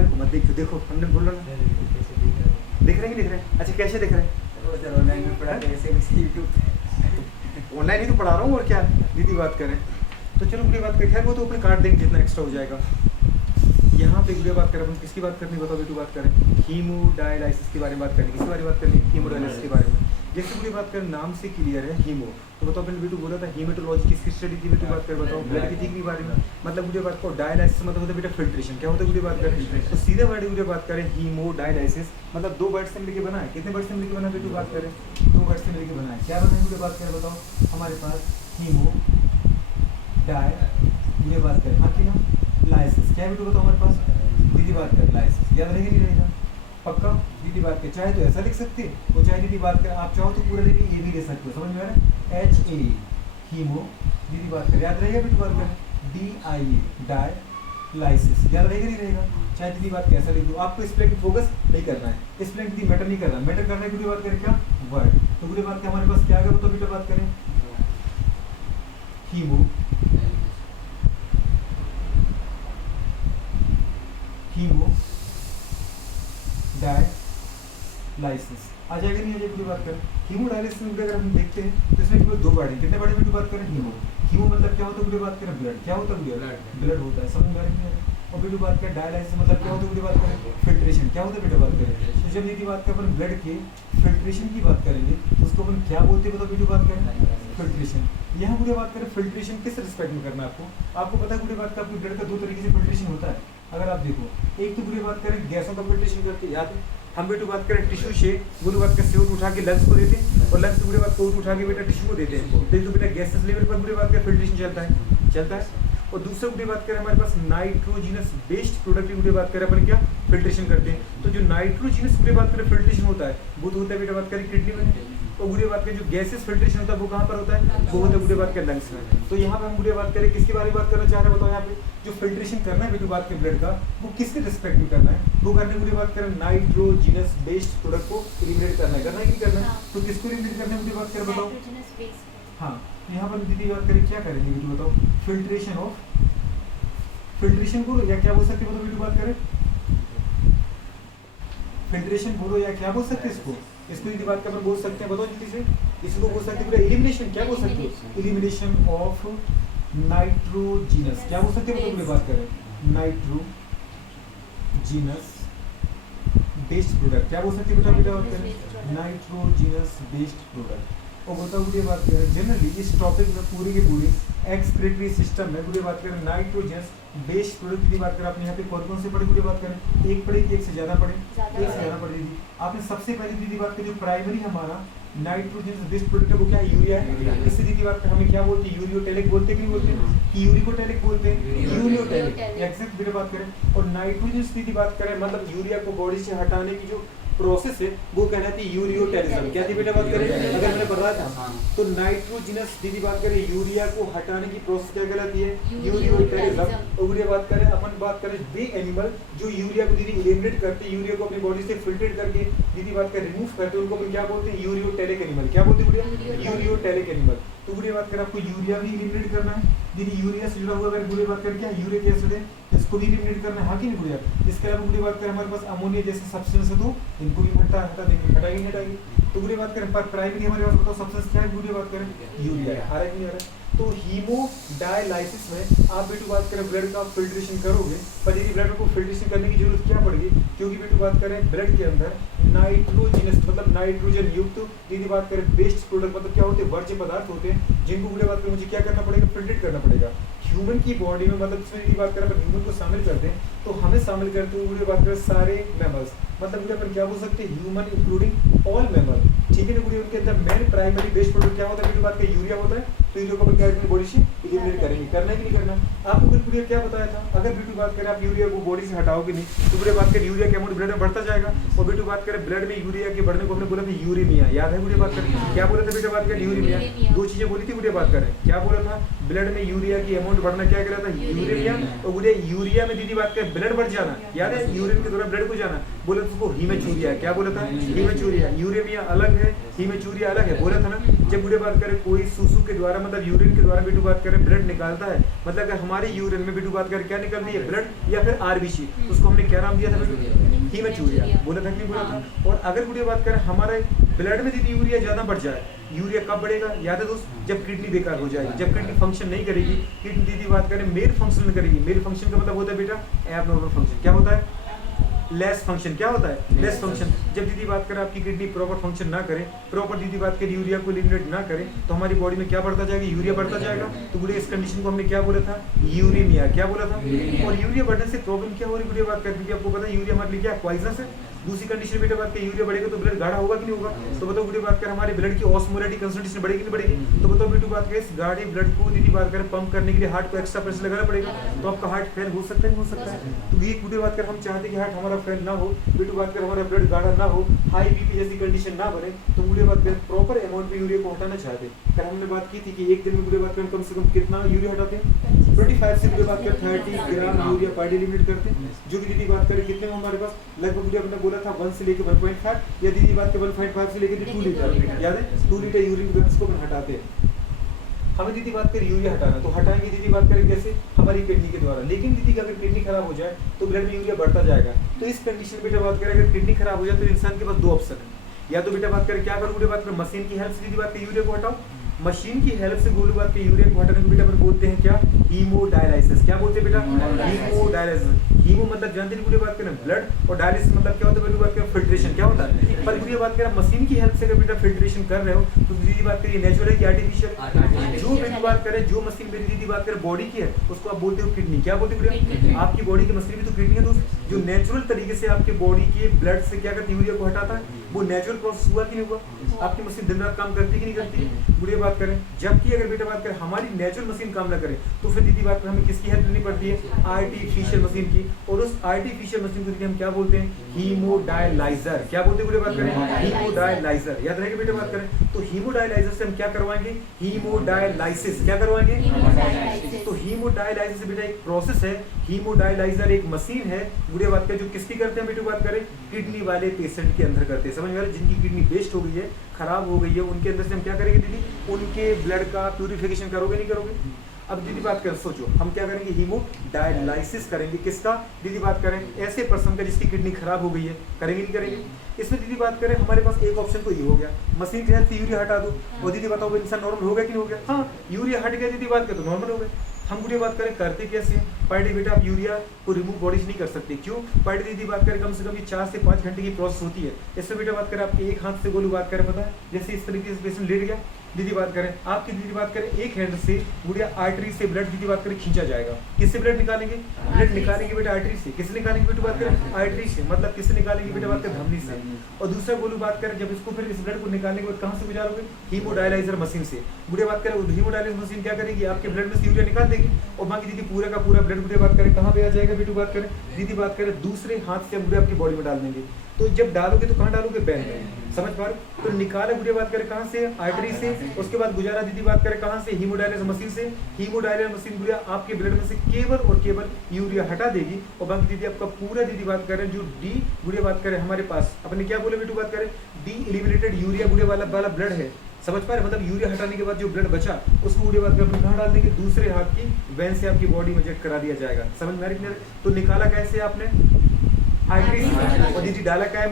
Mobile को मत देखो, देखो हमने बोला ना, दिख रहे हैं कि दिख रहे हैं? अच्छा कैसे दिख रहे हैं? ऑनलाइन में पढ़ा था ऐसे वैसे यूट्यूब ऑनलाइन ही तो पढ़ा रहा हूँ, और क्या दीदी बात करें तो चलो बुरी बात करें, खैर वो तो अपने काट देंगे जितना एक्स्ट्रा हो जाएगा। यहाँ पे बुरी बात करें अपन, किसकी बात करनी बताओ बेटू, बात करें हीमोडायलाइसिस के बारे में बात करनी, किसके बारे में बात करनी, हीमोडायलाइसिस के बारे में। जैसे बुरी बात करें नाम से क्लियर है हीमो, तो बताओ मैंने बेटू बोला था हीमेटोलॉजी किसकी स्टडी की बेटू बात कर, बताओ ब्लड की थी के बारे में। मतलब बुरी बात को डायलाइसिस मतलब होता है बेटा फिल्ट्रेशन, क्या होता है बुरी बात करें तो सीधे वर्ड बुरी बात करें हीमोडायलाइसिस मतलब दो वर्ड से मिलकर बना है, कितने वर्ड से मिलकर बना है बेटू बात करें, दो वर्ड से मिलकर बना है। क्या बना है बुरी बात करें बताओ, हमारे पास हीमो डाय बुरी बात करें, हाँ कि ना लाइसिस, क्या बेटू बताओ हमारे पास दीदी बात कर लाइसिस, याद रहेगा नहीं रहेगा पक्का। दीदी बात कर चाहे तो ऐसा लिख सकते हैं और चाहे दीदी बात कर आप चाहो तो पूरा दिन ये भी ले सकते हो, समझ में आ रहा है, HA हीमो दीदी बात कर, याद रहेगा बेटू बात कर DIA डायलाइसिस, याद रहेगा नहीं रहेगा, चाहे दीदी बात कैसा लिख दो, आपको इस प्लेन फोकस नहीं करना है, इस प्लेन की मैटर नहीं करना, मैटर करना है बुरी बात करें क्या वर्ड, तो बुरी बात क्या हमारे पास क्या आएगा तो बेटा बात करें हीमो हीमो डायलाइसिस आ जाएगा नहीं आ जाएगा बात करें। हीमोडायलिसिस में अगर हम देखते हैं तो इसमें केवल दो वर्ड हैं, कितने वर्ड में बात करें हीमो, हीमो मतलब क्या होता है बुरी बात करें ब्लड, क्या होता है ब्लड होता है, समझ में आ रही है। और बेटू बात करें डायलाइसिस मतलब क्या होता है बुरी बात करें फिल्ट्रेशन, क्या होता है बेटा बात करें, तो जब यदि बात करें अपन ब्लड के फिल्ट्रेशन की बात करेंगे उसको अपन क्या बोलते हैं बताओ बेटू बात करें फिल्ट्रेशन। यहाँ बुरी बात करें फिल्ट्रेशन किस रिस्पेक्ट में करना है आपको पता है बुरी बात का अपने ब्लड का दो तरीके से फिल्ट्रेशन होता है, अगर आप देखो एक तो बुरी बात करें गैसों का फिल्ट्रेशन करके, याद है हम बेटू बात करें टिश्यू से बुरी बात का CO2 उठा के लंग्स को देते हैं और लंग्स से बुरी बात को उठा के बेटा टिश्यू को देते हैं, तो बेटा गैसेस लेवल पर बुरी बात का फिल्ट्रेशन चलता है। और दूसरा बुरी बात करें हमारे पास नाइट्रोजिनस बेस्ड प्रोडक्ट की बुरी बात करें अपन क्या फिल्ट्रेशन करते हैं, तो जो नाइट्रोजिनस बुरी बात करें फिल्ट्रेशन होता है वो तो होता है बेटा बात करें किडनी में, और बुरी बात करें जो गैसेस फिल्ट्रेशन होता है वो कहाँ पर होता है, वो होता है बुरी बात के लंग्स में। तो यहाँ पे हम बुरी बात करें किसके बारे में बात करना चाह रहे हैं बताओ, यहाँ पे जो फिल्ट्रेशन करना है बेटू बात के ब्लड का वो किसके रिस्पेक्ट में करना है, वो करने बुरी बात करें नाइट्रोजिनस बेस्ड प्रोडक्ट को एलिमिनेट करना है कि करना है, तो किसको एलिमिनेट करना है बुरी बात करें बताओ। हाँ तो यहाँ पर दीदी बात करें क्या करेंगे बेटू बताओ फिल्ट्रेशन ऑफ फिल्ट्रेशन बोलो या क्या बोल सकते बताओ बेटू बात करें फिल्ट्रेशन बोलो या क्या बोल सकते इसको यदि बात का अपन बोल सकते हैं बताओ जल्दी से, इसको बोल सकते हैं एलिमिनेशन, क्या बोल सकते हो एलिमिनेशन ऑफ नाइट्रोजिनस, क्या बोल सकते हैं बताओ बात करें नाइट्रोजिनस बेस्ड प्रोडक्ट, क्या बोल सकते हैं बेटा बात करें नाइट्रोजिनस बेस्ड प्रोडक्ट। और बताओ बुरी बात करें जनरली इस टॉपिक में पूरी की पूरी एक्सक्रीटरी सिस्टम में बुरी बात करें नाइट्रोजनस बेस्ड प्रोडक्ट की बात करें, आपने यहाँ पे कौन से पढ़े बुरी बात करें, एक पढ़ी कि एक से ज्यादा पढ़े, एक से ज्यादा पढ़ी थी आपने। सबसे पहले दीदी बात करें जो प्राइमरी हमारा नाइट्रोजन बेस्ड प्रोडक्ट है वो क्या है यूरिया है, इससे दीदी बात करें हमें क्या बोलते हैं यूरियोटेलिक बोलते हैं कि नहीं बोलते हैं कि यूरिकोटेलिक बोलते हैं यूरियोटेलिक एग्जैक्ट बेटा बात करें। और नाइट्रोजन दीदी बात करें मतलब यूरिया को बॉडी से हटाने की जो प्रोसेस है वो कहलाती है यूरियोटेलिज्म, क्या थी बेटा बात करें अगर मैंने पढ़ा था तो नाइट्रोजिनस दीदी बात करें यूरिया को हटाने की प्रोसेस क्या कहलाती है यूरियोटेलिज्म। और बात करें अपन बात करें वे एनिमल जो यूरिया को दीदी एलिमिनेट करते हैं, यूरिया को अपनी बॉडी से फिल्ट्रेट करके दीदी बात करें रिमूव करते हैं, उनको अपन क्या बोलते हैं यूरियोटेलिक एनिमल, क्या बोलते हैं यूरियोटेलिक एनिमल। तो बुरी बात करें आपको यूरिया भी एलिमिनेट करना है दीदी, यूरिया से जुड़ा हुआ अगर बुरी बात करें क्या यूरिक एसिड है इसको भी एलिमिनेट करना है, हाँ कि नहीं बुढ़िया। इसके अलावा बुरी बात करें हमारे पास अमोनिया जैसे सब्सटेंस है तो इनको भी हटा देंगे, हटाएंगे। तो बुरी बात करें पर प्राइमरी हमारे पास बताओ सब्सटेंस क्या है बुरी बात करें यूरिया है, आ रहा है नहीं आ रहा है। तो हीमोडायलाइसिस में आप बेटू बात करें ब्लड का फिल्ट्रेशन करोगे, पर यदि ब्लड को फिल्ट्रेशन करने की जरूरत क्या पड़ेगी, क्योंकि बेटू बात करें ब्लड के अंदर नाइट्रोजनस मतलब नाइट्रोजन युक्त यदि बात करें बेस्ड प्रोडक्ट मतलब क्या होते हैं वर्ज्य पदार्थ होते हैं जिनको बुरी बात करें मुझे क्या करना पड़ेगा फिल्ट्रेट करना पड़ेगा। ह्यूमन की बॉडी में मतलब इसमें यदि बात करें अगर ह्यूमन को शामिल करते हैं तो हमें शामिल करते हुए बुरी बात करें सारे मैमल्स मतलब अपन क्या बोल सकते हैं ह्यूमन इंक्लूडिंग ऑल मैमल, ठीक है ना बुरी। उनके अंदर मेन प्राइमरी बेस्ड प्रोडक्ट क्या होता है बेटू बात करें यूरिया होता है, तो यूरिया को अपन क्या बॉडी से एलिमिनेट करेंगे, करना है कि नहीं करना। आपको बिल्कुल क्या बताया था अगर बेटू बात करें आप यूरिया को बॉडी से हटाओगे नहीं तो बुरी बात करें यूरिया के अमाउंट ब्लड में बढ़ता जाएगा, और बेटू बात करें ब्लड में यूरिया के बढ़ने को हमने बोला था यूरेमिया, याद है बुरी बात करें क्या बोला था बेटा बात करें यूरेमिया, दो चीजें बोली थी बुरी बात करें, क्या बोला था ब्लड में यूरिया की अमाउंट बढ़ना क्या कह रहा था यूरेमिया, और बुरे यूरिया में दीदी बात करें ब्लड बढ़ जाना, याद है यूरिन के दौरान ब्लड को जाना, बोला था उसको हीमेचूरिया, क्या बोला था हीमेचूरिया, यूरेमिया अलग है हीमेचूरिया अलग है, बोला था ना। जब बुरे बात करें कोई सुसु के द्वारा मतलब यूरिन के द्वारा बेटू बात करें ब्लड निकालता है मतलब अगर हमारे यूरिन में बेटू बात करें क्या निकल रही है, ब्लड या फिर आरबीसी, तो उसको हमने क्या नाम दिया था बेटू, हीमेचूरिया, बोला था कि नहीं बोला था। और अगर गुड़िया बात करें हमारे ब्लड में यदि यूरिया ज्यादा बढ़ जाए, यूरिया कब बढ़ेगा, याद है दोस्त, जब किडनी बेकार हो जाएगी, जब किडनी फंक्शन नहीं करेगी, किडनी दीदी बात करें मेल फंक्शन नहीं करेगी। मेल फंक्शन का मतलब होता है बेटा एबनॉर्मल फंक्शन, क्या होता है, लेस फंक्शन, क्या होता है, लेस फंक्शन। जब दीदी बात करें आपकी किडनी प्रॉपर फंक्शन ना करे, प्रॉपर दीदी बात करें यूरिया को एलिमिनेट ना करे, तो हमारी बॉडी में क्या बढ़ता जाएगा, यूरिया बढ़ता जाएगा। तो गुड़िया इस कंडीशन को हमने क्या बोला था, यूरेमिया, क्या बोला था। और यूरिया बढ़ने से प्रॉब्लम क्या हो रही है गुड़िया बात करें, क्योंकि आपको पता है यूरिया हमारे लिए क्या पॉइजनस है। दूसरी कंडीशन बेटा बात करें यूरिया बढ़ेगा तो ब्लड गाढ़ा होगा कि नहीं होगा, तो बताओ गुड़िया बात करें हमारे ब्लड की ऑस्मोलैरिटी कंसंट्रेशन बढ़ेगी नहीं बढ़ेगी। तो बताओ बेटू बात करें इस गाढ़े ब्लड को दीदी बात करें पंप करने के लिए हार्ट को एक्स्ट्रा प्रेशर लगाना पड़ेगा, तो आपका हार्ट फेल हो सकता है, नहीं हो सकता है। तो ये गुड़िया बात करें हम चाहते हैं कि हार्ट हमारा फेल ना हो, बेटू बात करें हमारा ब्लड गाढ़ा ना हो, हाई बीपी जैसी कंडीशन ना बने, तो गुड़िया बात करें प्रॉपर अमाउंट में यूरिया को हटाना चाहते हैं। कल हमने बात की थी कि एक दिन में गुड़िया बात करें कम से कम कितना यूरिया हटाते हैं, 25 से गुड़िया बात करें 30 gram urea per day limit करते हैं, जो कि दीदी बात करें कितने में हमारे पास लगभग गुड़िया अपने बोला था 1 से लेकर 1.5 या दीदी बात करें 1.5 से लेकर 2 लीटर, याद है 2 लीटर यूरिन को हटाते हैं। हमें दीदी बात करें यूरिया हटाना, तो हटाएंगे दीदी बात करें कैसे, हमारी किडनी के द्वारा। लेकिन दीदी का अगर किडनी खराब हो जाए तो ब्लड में यूरिया बढ़ता जाएगा। तो इस कंडीशन में बेटा बात करें अगर किडनी खराब हो जाए तो इंसान के पास दो ऑप्शन है, या तो बेटा बात करें क्या करूँ, बात करें मशीन की हेल्प से दीदी बात करें यूरिया को हटाओ। मशीन की हेल्प से गोलू बात के यूरिया को हटाने को बेटा अपन बोलते हैं क्या, हीमोडायलाइसिस। क्या बोलते हैं बेटा, हीमोडायलाइसिस। हीमो मतलब जानते हैं गुड़िया बात करें ब्लड, और डायलिसिस मतलब क्या होता है बेटा बात करें फिल्ट्रेशन, क्या होता है। पर गुड़िया बात करें मशीन की हेल्प से अगर बेटा फिल्ट्रेशन कर रहे हो तो दीदी बात करिए नेचुरल की आर्टिफिशियल। जो बेटा बात करें जो मशीन मेरी दीदी बात करें बॉडी की है उसको आप बोलते हो किडनी। क्या बोलते हो, आपकी बॉडी की मशीन भी तो किडनी है दोस्त, जो नेचुरल तरीके से आपके बॉडी के ब्लड से क्या करती है, यूरिया को हटाता है। वो नेचुरल प्रोसेस हुआ कि नहीं हुआ, आपकी मशीन दिन रात काम करती है कि नहीं करती। गुड़िया बात करें जबकि अगर बेटा बात करें हमारी नेचुरल मशीन काम ना करे तो फिर दीदी बात करें हमें किसकी हेल्प लेनी पड़ती है, आर्टिफिशियल मशीन की। और उस आर्टिफिशियल मशीन को हम क्या बोलते हैं, हीमोडायलाइजर। क्या बोलते हैं गुड़िया बात करें, हीमोडायलाइजर। याद रहेगा बेटा बात करें तो हीमोडायलाइजर से हम क्या करवाएंगे, हीमोडायलाइसिस। क्या करवाएंगे, तो हीमोडायलाइसिस बेटा एक प्रोसेस है, हीमोडायलाइजर एक मशीन है गुड़िया बात करें जो किसकी करते हैं बेटा बात करें, किडनी वाले पेशेंट के अंदर करते हैं। समझ में आ रहा है, जिनकी किडनी वेस्ट हो गई है, खराब हो गई है, उनके अंदर से हम क्या करेंगे दीदी, उनके ब्लड का प्यूरिफिकेशन करोगे नहीं करोगे। अब दीदी बात करें सोचो हम क्या करेंगे, हीमोडायलाइसिस करेंगे। किसका दीदी बात करें, ऐसे पर्सन का जिसकी किडनी खराब हो गई है, करेंगे नहीं करेंगे। इसमें दीदी बात करें हमारे पास एक ऑप्शन तो ये हो गया, मशीन के हेल्प से यूरिया हटा दो, और दीदी बताओ इंसान नॉर्मल हो गया कि नहीं हो गया। हाँ यूरिया हट गया दीदी बात करें तो नॉर्मल हो गए। हम गुड़िया बात करें करते कैसे, पर डे बेटा आप यूरिया को रिमूव बॉडी से नहीं कर सकते। क्यों, पर डे दीदी बात करें कम से कम ये 4 से 5 घंटे की प्रोसेस होती है। इससे बेटा बात करें आपके एक हाथ से गोलू बात करें पता है, जैसे इस तरीके से पेशेंट लेट गया, दीदी बात करें आपकी दीदी बात करें एक हैंड से गुड़िया आर्टरी से ब्लड दीदी बात करें खींचा जाएगा। किससे ब्लड निकालेंगे, ब्लड निकालेंगे बेटा आर्टरी से। किससे निकालेंगे बेटा बात करें, आर्टरी से, मतलब किससे निकालेंगे बेटा बात करें, धमनी से। और दूसरा गोलू बात करें जब इसको फिर इस ब्लड को निकालने के बाद कहाँ से गुजारोगे, हीमोडायलाइजर मशीन से। गुड़िया बात करें हीमोडायलाइजर मशीन क्या करेगी, आपके ब्लड में से यूरिया निकाल देगी, और बाकी दीदी पूरा का पूरा ब्लड गुड़िया बात करें कहाँ पे आ जाएगा बेटू बात करें, दीदी बात करें दूसरे हाथ से हम गुड़िया आपकी बॉडी में डाल देंगे। तो जब डालोगे तो कहाँ डालोगे, बैन में। समझ पा रहे, तो निकाला गुड़िया बात करें कहाँ से, आर्टरी से, उसके बाद गुजारा दीदी बात करें कहाँ से, हीमोडायलाइजर मशीन से। हीमोडायलाइजर मशीन गुड़िया आपके ब्लड में से केवल और केवल यूरिया हटा देगी, और बाकी दीदी आपका पूरा दीदी बात करें जो डी गुड़िया बात करें हमारे पास अपने क्या बोले बेटू बात करें, डी एलिमिनेटेड यूरिया गुड़िया वाला ब्लड है। समझ पा रहे, मतलब यूरिया हटाने के बाद जो ब्लड बचा उसको गुड़िया बात करें कहाँ डाल देंगे, दूसरे हाथ की वेन से आपकी बॉडी में इंजेक्ट करा दिया जाएगा। समझ में आ रही है, तो निकाला कैसे आपने, आर्टरी से, और दीदी डाला क्या है,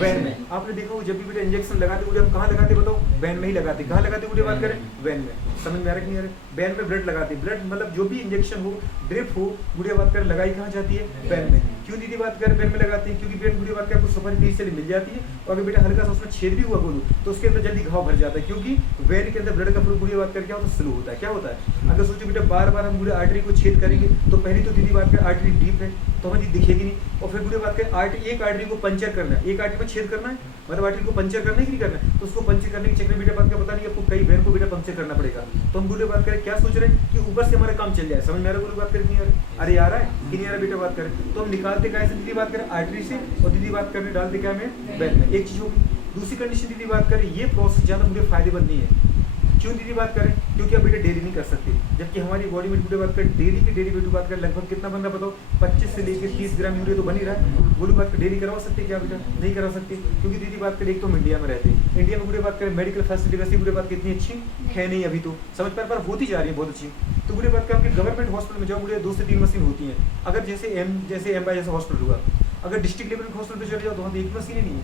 वैन में। आपने देखा जब भी बेटा इंजेक्शन लगाते गुड़िया कहाँ लगाते बताओ, वैन में ही लगाते। कहाँ लगाते गुड़िया बात करें, वैन में। समझ में आ रहा है नहीं आ रहा, वैन में ब्लड लगाते। ब्लड मतलब जो भी इंजेक्शन हो, ड्रिप हो, गुड़िया बात करें लगाई कहाँ जाती है, वैन में। क्यों दीदी बात करें वैन में लगाते हैं, क्योंकि वैन गुड़िया बात करें आपको सफर तेज से मिल जाती है, और अगर बेटा हल्का सा उसमें छेद भी हुआ बोलूँ तो उसके अंदर जल्दी घाव भर जाता है, क्योंकि वैन के अंदर ब्लड का फ्लो गुड़िया बात करें क्या होता है, स्लो होता है। क्या होता है, अगर सोचो बेटा बार बार हम गुड़िया आर्टरी को छेद करेंगे तो पहली तो दीदी बात करें आर्टरी डीप है तो हमें दिखेगी नहीं, और फिर गुड़िया बात करें एक आर्टरी को पंचर करना है, एक आर्टरी को छेद करना है, मतलब आर्टरी को पंचर करना है कि नहीं करना है, तो उसको पंचर करने के चक्कर में बेटा बात का पता नहीं आपको कई वैन को बेटा पंचर करना पड़ेगा। तो हम गुड़िया बात करें क्या सोच रहे हैं कि ऊपर से हमारा काम चल जाए। समझ में आ रहा है गुड़िया बात करें नहीं आ रहा, अरे आ रहा है कि नहीं आ रहा बेटा बात करें, तो हम निकालते कैसे दीदी बात करें, आर्टरी से, और दीदी बात करने डालते क्या हमें, वैन में। एक चीज होगी। दूसरी कंडीशन दीदी बात करें ये प्रोसेस ज्यादा मुझे फायदेमंद नहीं है। क्यों दीदी बात करें, क्योंकि आप बेटा डेली नहीं कर सकते, जबकि हमारी बॉडी में बेटा बात करें डेली की डेली बेटू बात करें लगभग कितना बन रहा बताओ, 25 से लेकर 30 ग्राम यूरिया तो बन ही रहा है। बोलो बात डेली करवा सकते क्या बेटा, नहीं करा सकते, क्योंकि दीदी बात करें एक तो हम इंडिया में रहते हैं, इंडिया में गुड़िया बात करें मेडिकल फैसिलिटी वैसी गुड़िया बात कितनी अच्छी है नहीं अभी तो, समझ पर होती जा रही है बहुत अच्छी। तो तो बुरी बात का आपके गवर्नमेंट हॉस्पिटल में जाओ, बुढ़िया 2 से 3 मशीन होती हैं। अगर जैसे एम जैसा हॉस्पिटल हुआ, अगर डिस्ट्रिक्ट लेवल के हॉस्पिटल पे चले जाओ तो वहाँ तो एक मशीन ही नहीं है।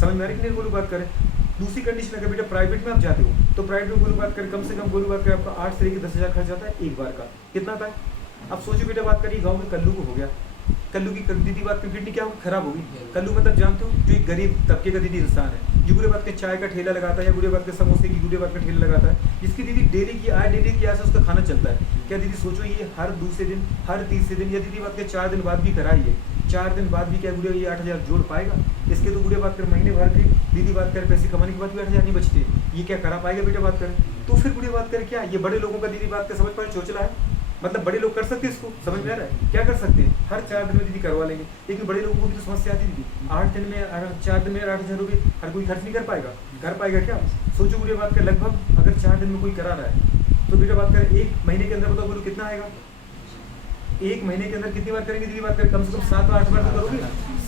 समझ में आ रही कि नहीं बोलू बात करें। दूसरी कंडीशन अगर बेटा प्राइवेट में आप जाते हो तो प्राइवेट में बोलू बात करें कम से कम बोलू बात करें आपका 8 से लेकर 10,000 खर्च आता है एक बार का। कितना आता है अब सोचो बेटा, बात करिए गाँव में कल्लू को हो गया, कल्लू की दीदी बात की किडनी क्या हो खराब होगी। कल्लू मतलब जानते हो जो एक गरीब तबके का दीदी इंसान है, जो बुरे बात के चाय का ठेला लगाता है या बुरे बात के समोसे की बुरे बात का ठेला लगाता है, जिसकी दीदी डेली की आय से उसका खाना चलता है। क्या दीदी सोचो ये हर दूसरे दिन हर तीसरे दिन या दीदी बात के 4 दिन बाद भी कराइए, 4 दिन बाद भी क्या बुढ़िया ये 8,000 जोड़ पाएगा। इसके तो बुढ़े बात कर महीने भर के दीदी बात कर पैसे कमाने के बाद भी 8,000 नहीं बचते, ये क्या करा पाएगा बेटा बात करें। तो फिर बुढ़ी बात कर क्या ये बड़े लोगों का दीदी बात कर समझ पाए चोचला है, मतलब बड़े लोग कर सकते हैं इसको, समझ में आ रहा है क्या कर सकते हैं, हर 4 दिन में दीदी करवा लेंगे। लेकिन बड़े लोगों को भी तो समस्या आती दीदी 4 दिन में 8,000 रुपये हर कोई खर्च नहीं कर पाएगा, कर पाएगा क्या। सोचो बुढ़ी बात कर लगभग अगर 4 दिन में कोई करा रहा है तो बेटा बात करें 1 महीने के अंदर बताओ बोलो कितना आएगा। 1 महीने के अंदर कितनी बार करेंगे दीदी बात करें, कम से कम 7-8 बार तो करोगे,